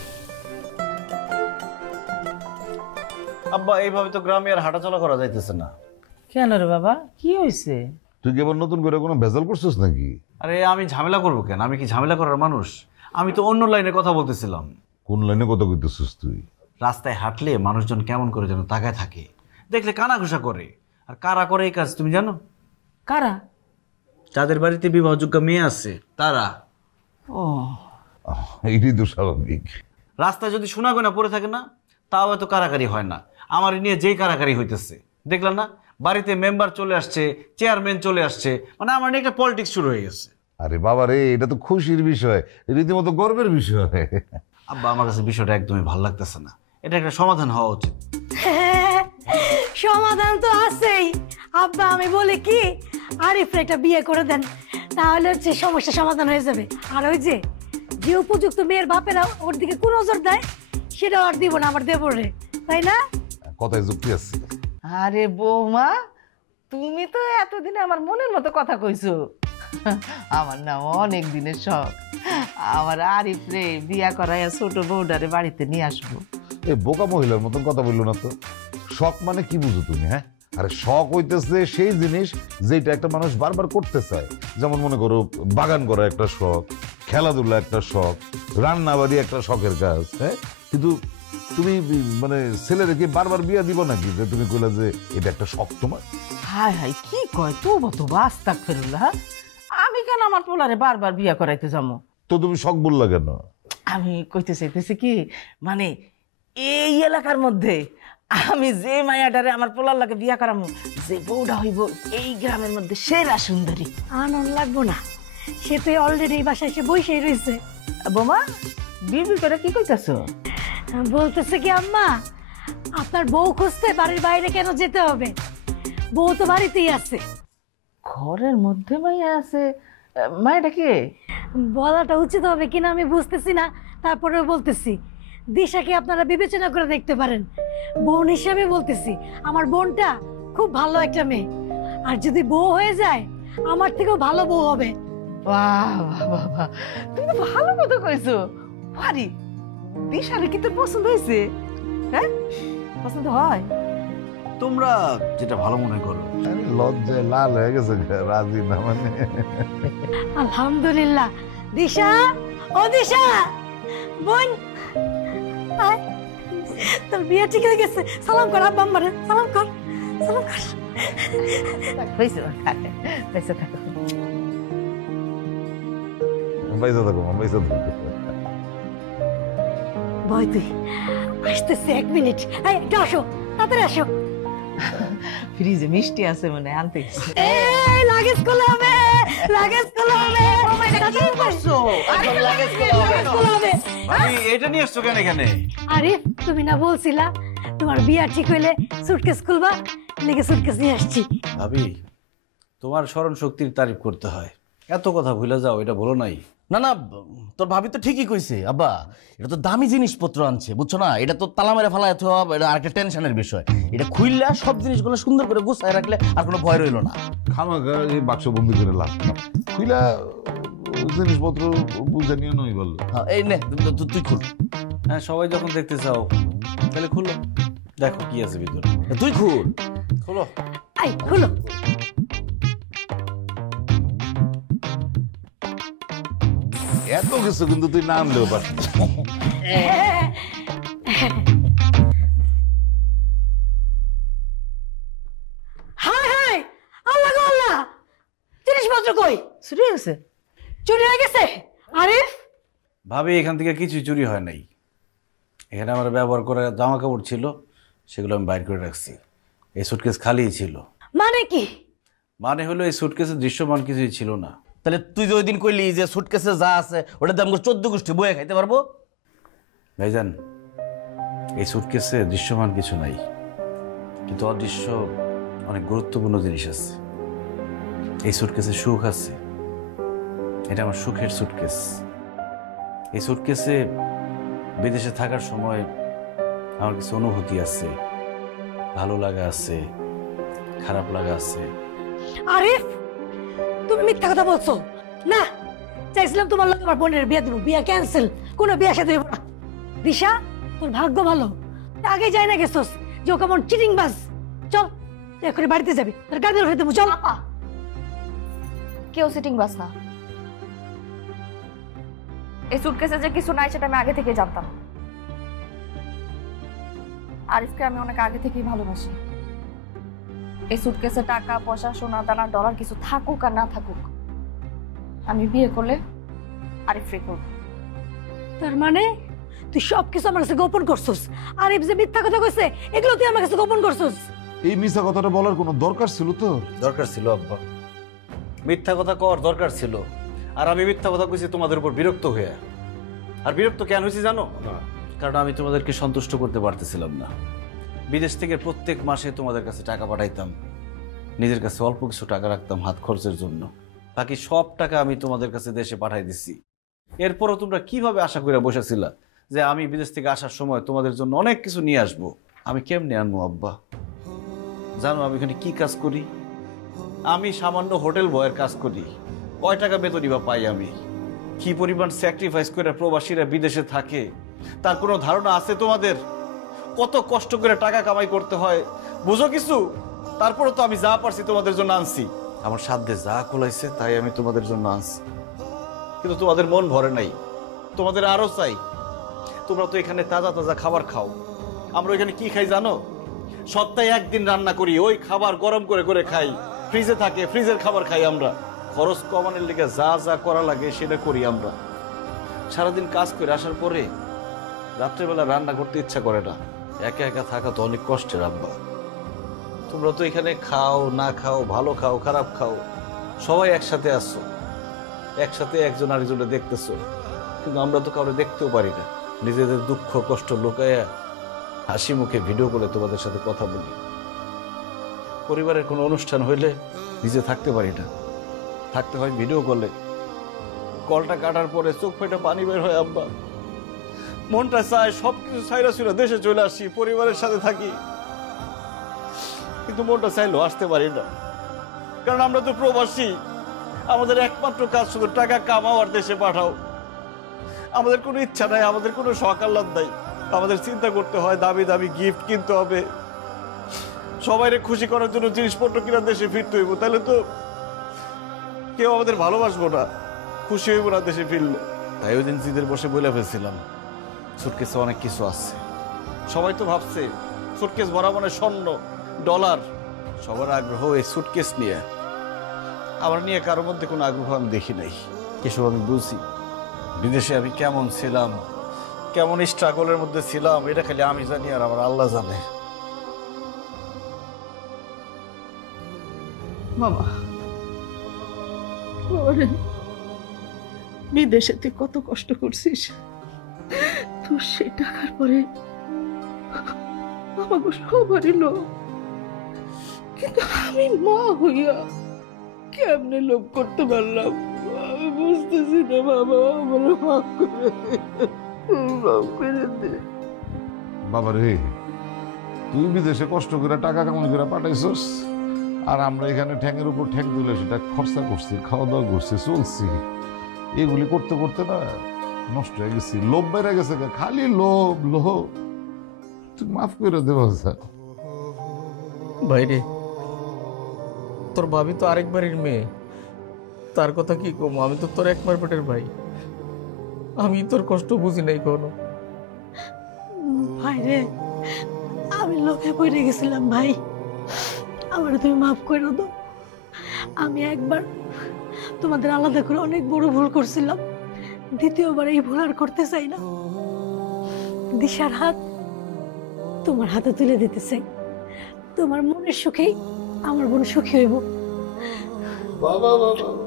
আব্বা, এইভাবে তো গ্রামে আর হাঁটাচলা করা যাইতেছে না। কেন রে বাবা, কি হয়েছে? তুই কি আবার নতুন করে কোনো ভেজাল করছিস নাকি? আরে আমি ঝামেলা করবো কেন? আমি কি ঝামেলা করার মানুষ? আমি তো অন্য লাইনে কথা বলতেছিলাম। কোন লাইনে কথা কইতেছিস তুই? রাস্তায় হাঁটলে মানুষজন কেমন করে যেন তাকায় থাকে, দেখলে কানাঘুষা করে। আর কারা করে এই কাজ তুমি জানো? কারা? যাদের বাড়িতে বিবাহযোগ্য মেয়ে আছে তারা। ও, এইটাই তো স্বাভাবিক। রাস্তায় যদি শোনা গোনা পড়ে থাকে না, তাও এত কারাকারি হয় না। আমার নিয়ে যেই কারাকারি হইতেছে দেখলাম না, বাড়িতে মেম্বার চলে আসছে, চেয়ারম্যান চলে আসছে, মানে আমার নিয়ে একটা পলিটিক্স শুরু হয়ে গেছে। আরে বাবা রে, এটা তো খুশির বিষয়, রীতিমতো গর্বের বিষয়। আব্বা, আমার কাছে বিষয়টা একদমই ভালো লাগতেছে না। এটা একটা সমাধান হওয়া উচিত। সমাধান তো আছেই আব্বা, আমি বলি কি আরিফের একটা বিয়ে করে দেন, তাহলে হচ্ছে সমস্যা সমাধান হয়ে যাবে। আর ওই যে যে উপযুক্ত মেয়ের বাপেরা ওর দিকে কোন নজর দেয়, সেটা আর দিব না আমার দেবরে, তাই না? কথায় যুক্তি আছে। আরে বৌমা, তুমি তো এতদিনে আমার মনের মতো কথা কইছো। আমার না অনেক দিনের শখ, আমার আরিফ রে বিয়া করাইয়া ছোট বউডারে বাড়িতে নিয়ে আসবো। এই বোকা মহিলার মতন কথা বললো না তো। শখ মানে কি বুঝো তুমি? হ্যাঁ, আরে শখ হইতেছে সেই জিনিস যেটা একটা মানুষ বারবার করতে চায়। যেমন মনে করো, বাগান করা একটা শখ, খেলাধুলা একটা শখ, রান্না বাড়ি একটা শখের কাজ। হ্যাঁ, কিন্তু তুমি মানে ছেলেদেরকে বারবার বিয়া দিব নাকি যে তুমি কইলা যে এটা একটা শখ তোমার? হায় হায়, কি কয় তো বতবা আস্তাগফিরুল্লাহ। আমি কেন আমার পোলারে বারবার বিয়া করাইতে যাবো? তো তুমি শখ বললা কেন? আমি কইতে চাইতেছি কি, মানে এই এলাকার মধ্যে আমি যে মায়াটারে আমার পোলার লাগে বিয়া করামু, যে বউটা হইব এই গ্রামের মধ্যে সেরা সুন্দরী। আনন্দ লাগবো না, সে তো অলরেডি এই বাসায় এসে বসেই রয়েছে। বোমা, বিবি করে কি কইতাছো? বলতেছে কি আম্মা, আপনার বউ খুঁজতে বাড়ির বাইরে কেন যেতে হবে? বউ তো বাড়িতেই আছে। ঘরের মধ্যে মাইয়া আছে? মায়াটা কে? বলাটা উচিত হবে কিনা আমি বুঝতেছি না, তারপরে বলতেছি দিশাকে আপনারা বিবেচনা করে দেখতে পারেন। বোন হিসাবে বলতেছি, আমার বোনটা খুব ভালো একটা মেয়ে, আর যদি বউ হয়ে যায় আমার থেকেও ভালো বউ হবে। বাহ বাহ বাহ বাহ, তুমি তো ভালো কথা কইছো। পারি, দিশারে কি তোর পছন্দ হয়েছে? হ্যাঁ, পছন্দ হয়? তোমরা যেটা ভালো মনে করো। লজ্জায় লাল হয়ে গেছে, রাজি না মানে। আলহামদুলিল্লাহ। দিশা, ও দিশা বোন, আয়, তোর বিয়ে ঠিক হয়ে গেছে। সালাম কর আব্বা আম্মারে, সালাম কর, সালাম কর। হয়েছে হয়েছে, থাকো। পয়সা থাকো, পয়সা থাকো। বয় তুই, আসতেছে 1 মিনিট। এই একটু আসো, তাড়াতাড়ি আসো। ফ্রিজে মিষ্টি আছে মানে আনতে গেছে। এই লাগেজ খোলা হবে, লাগেজ খোলা হবে। ও মাই গড, কি করছো? একদম লাগেজ খোলা হবে। ভাবি, এটা নিয়ে আসছো কেন এখানে? আরে তুমি না বলছিলা তোমার বিয়া ঠিক হইলে সুটকেস খুলবা, লেগে সুটকেস নিয়ে আসছি। ভাবি, তোমার স্মরণ শক্তির তারিফ করতে হয়, এত কথা ভুলে যাও, এটা বলো নাই। না না, তোর ভাবি তো ঠিকই কইছে আব্বা, এটা তো দামি জিনিসপত্র আনছে, বুঝছো না? এটা তো তালা মেরে ফেলা এটা আরেকটা টেনশনের বিষয়। এটা খুললে সব জিনিসগুলো সুন্দর করে গুছায় রাখলে আর কোনো ভয় রইল না। খামাখা এই বাক্স বন্দি করে লাভ খুইলা জিনিসপত্র বুঝে নিয়ে নই বললো। এই নে, তুই খুল। হ্যাঁ, সবাই যখন দেখতে চাও তাহলে খুলো, দেখো কি আছে ভিতরে। তুই খুল, খুলো। আই খুলো। এত কিছু কিন্তু তুই নাম লেও পারছিস। হায় হায়, আল্লাহ গো আল্লাহ, জিনিসপত্র কই? চুরি হয়ে গেছে? চুরি হয়ে গেছে? আরিফ, ভাবি, এখান থেকে কিছুই চুরি হয় নাই। এখানে আমার ব্যবহার করা জামা কাপড় ছিল, সেগুলো আমি বাইর করে রাখছি। এই সুটকেস খালিই ছিল। মানে কি? মানে হলো এই সুটকেসে দৃশ্যমান কিছুই ছিল না। তাহলে তুই যে ওই দিন কইলি যে সুটকেসে যা আছে ওটা দাম 14 গোষ্ঠী বয়ে খাইতে পারবো? ভাইজান, এই সুটকেসে দৃশ্যমান কিছু নাই, কিন্তু অদৃশ্য অনেক গুরুত্বপূর্ণ জিনিস আছে। এই সুটকেসে সুখ আছে, এটা আমার সুখের সুটকেস। এই সুটকেসে বিদেশে থাকার সময় আমার কিছু অনুভূতি আছে, ভালো লাগা আছে, খারাপ লাগা আছে। আরিফ, তুমি মিথ্যা কথা বলছো। না, চাইছিলাম তোমার লোক আমার বোনের বিয়ে দেবো, বিয়ে ক্যান্সেল, কোনো বিয়ে সাথে দেবো না। দিশা, তোর ভাগ্য ভালো, আগে যাই না গেছোস যে ও কেমন চিটিং বাস। চল এখন বাড়িতে যাবি, তোর গাড়ি উঠে দেবো। চল। কেউ সিটিং বাস না। এই সুটকেসে যে কিছু নাই সেটা আমি আগে থেকে জানতাম। আরিফকে আমি অনেক আগে থেকেই ভালোবাসি। এই সুটকেসে টাকা পয়সা সোনা দানা ডলার কিছু থাকুক আর না থাকুক, আমি বিয়ে করলে আরিফ রে করব। তার মানে তুই সব কিছু আমার কাছে গোপন করছিস? আরিফ যে মিথ্যা কথা কইছে এগুলো তুই আমার কাছে গোপন করছিস? এই মিথ্যা কথাটা বলার কোনো দরকার ছিল তো? দরকার ছিল আব্বা, মিথ্যা কথা কর দরকার ছিল। আর আমি মিথ্যা কথা কইছি তোমাদের উপর বিরক্ত হয়ে। আর বিরক্ত কেন হয়েছি জানো? কারণ আমি তোমাদেরকে সন্তুষ্ট করতে পারতেছিলাম না। বিদেশ থেকে প্রত্যেক মাসে তোমাদের কাছে টাকা পাঠাইতাম, নিজের কাছে অল্প কিছু টাকা রাখতাম হাত খরচের জন্য, বাকি সব টাকা আমি তোমাদের কাছে দেশে পাঠাই দিছি। এরপরও তোমরা কিভাবে আশা করে বসেছিলা যে আমি বিদেশ থেকে আসার সময় তোমাদের জন্য অনেক কিছু নিয়ে আসবো? আমি কেমনে আনবো আব্বা? জানো আমি এখানে কি কাজ করি? আমি সামান্য হোটেল বয়ের কাজ করি। কয় টাকা বেতনই বা পাই আমি? কি পরিমাণ স্যাক্রিফাইস করে প্রবাসীরা বিদেশে থাকে তার কোনো ধারণা আছে তোমাদের? কত কষ্ট করে টাকা কামাই করতে হয় বুঝো কিছু? তারপরে তো আমি যা পারছি তোমাদের জন্য আনছি, আমার সাধ্যে যা কোলাইছে তাই আমি তোমাদের জন্য আনছি। কিন্তু তোমাদের মন ভরে নাই, তোমাদের আরো চাই। তোমরা তো এখানে তাজা তাজা খাবার খাও, আমরা এখানে কি খাই জানো? সপ্তাহে একদিন রান্না করি, ওই খাবার গরম করে করে খাই, ফ্রিজে থাকে, ফ্রিজের খাবার খাই আমরা। খরচ কমানোর লেগে যা যা করা লাগে সেটা করি আমরা। সারাদিন কাজ করে আসার পরে রাত্রেবেলা রান্না করতে ইচ্ছা করে না। একা একা থাকা তো অনেক কষ্টের আব্বা। তোমরা তো এখানে খাও না খাও, ভালো খাও খারাপ খাও, সবাই একসাথে আসছো, একসাথে একজন আরেকজনে দেখতেছো। কিন্তু আমরা তো কাউকে দেখতেও পারি না। নিজেদের দুঃখ কষ্ট লুকায়া হাসি মুখে ভিডিও করে তোমাদের সাথে কথা বলি। পরিবারের কোনো অনুষ্ঠান হইলে নিজে থাকতে পারি না, থাকতে হয় ভিডিও কলে। কলটা কাটার পরে চোখ ফেটে পানি বের হয় আব্বা। মনটা চায় সবকিছু ছাইরা ছুঁড়া দেশে চলে আসি, পরিবারের সাথে থাকি, কিন্তু মনটা চাইলেও আসতে পারি না। কারণ আমরা তো প্রবাসী, আমাদের একমাত্র কাজ শুধু টাকা কামাও আর দেশে পাঠাও। আমাদের কোনো ইচ্ছা নাই, আমাদের কোনো শখ আহ্লাদ নাই। আমাদের চিন্তা করতে হয় দামি দামি গিফট কিনতে হবে, সবাইকে খুশি করার জন্য জিনিসপত্র কিনা দেশে ফিরতে হইব। তাহলে তো কেউ আমাদের ভালোবাসবো না, খুশি হইব না দেশে ফিরলে। তাই ওই দিন জিদের বসে বলে ফেলছিলাম সুটকেসে অনেক কিছু আছে। সবাই তো ভাবছে সুটকেস ভরা মানে স্বর্ণ ডলার। সবার আগ্রহ এই সুটকেস নিয়ে, আমার নিয়ে কারোর মধ্যে কোনো আগ্রহ আমি দেখি নাই। এসব আমি বুঝি। বিদেশে আমি কেমন ছিলাম, কেমন স্ট্রাগলের মধ্যে ছিলাম, এটা খালি আমি জানি আর আমার আল্লাহ জানে। মামা ওরে, বিদেশে তুই কত কষ্ট করছিস, তুই সে টাকার পরে আমাকে সবারই লোভ, কিন্তু আমি মা হইয়া কেমনে লোভ করতে পারলাম আমি বুঝতেছি না। বাবা আমার মাফ করে দে, মাফ করে দে। বাবা রে, তুই বিদেশে কষ্ট করে টাকা কামাই করে পাঠাইছস, আর আমরা এখানে ঠ্যাঙের উপর ঠ্যাং তুলে সেটা খরচা করছি, খাওয়া দাওয়া করছি, চলছি। এগুলি করতে করতে না নষ্ট হয়ে গেছি, লোভ বেড়ে গেছে, খালি লোভ লোভ। তুই মাফ করে দে বাবা। ভাইরে, তোর ভাবি তো আরেক বাড়ির মেয়ে, তার কথা কি কম? আমি তো তোর একবার পেটের ভাই, আমি তোর কষ্ট বুঝি নাই কোনো। ভাই রে, আমি লোভে পড়ে গেছিলাম ভাই, আমার তুমি মাফ করে দাও। আমি একবার তোমাদের আলাদা করে অনেক বড় ভুল করছিলাম, দ্বিতীয়বার এই ভুল আর করতে চাই না। দিশার হাত তোমার হাতে তুলে দিতে চাই। তোমার মনের সুখেই আমার বোন সুখী হইব। বাবা বাবা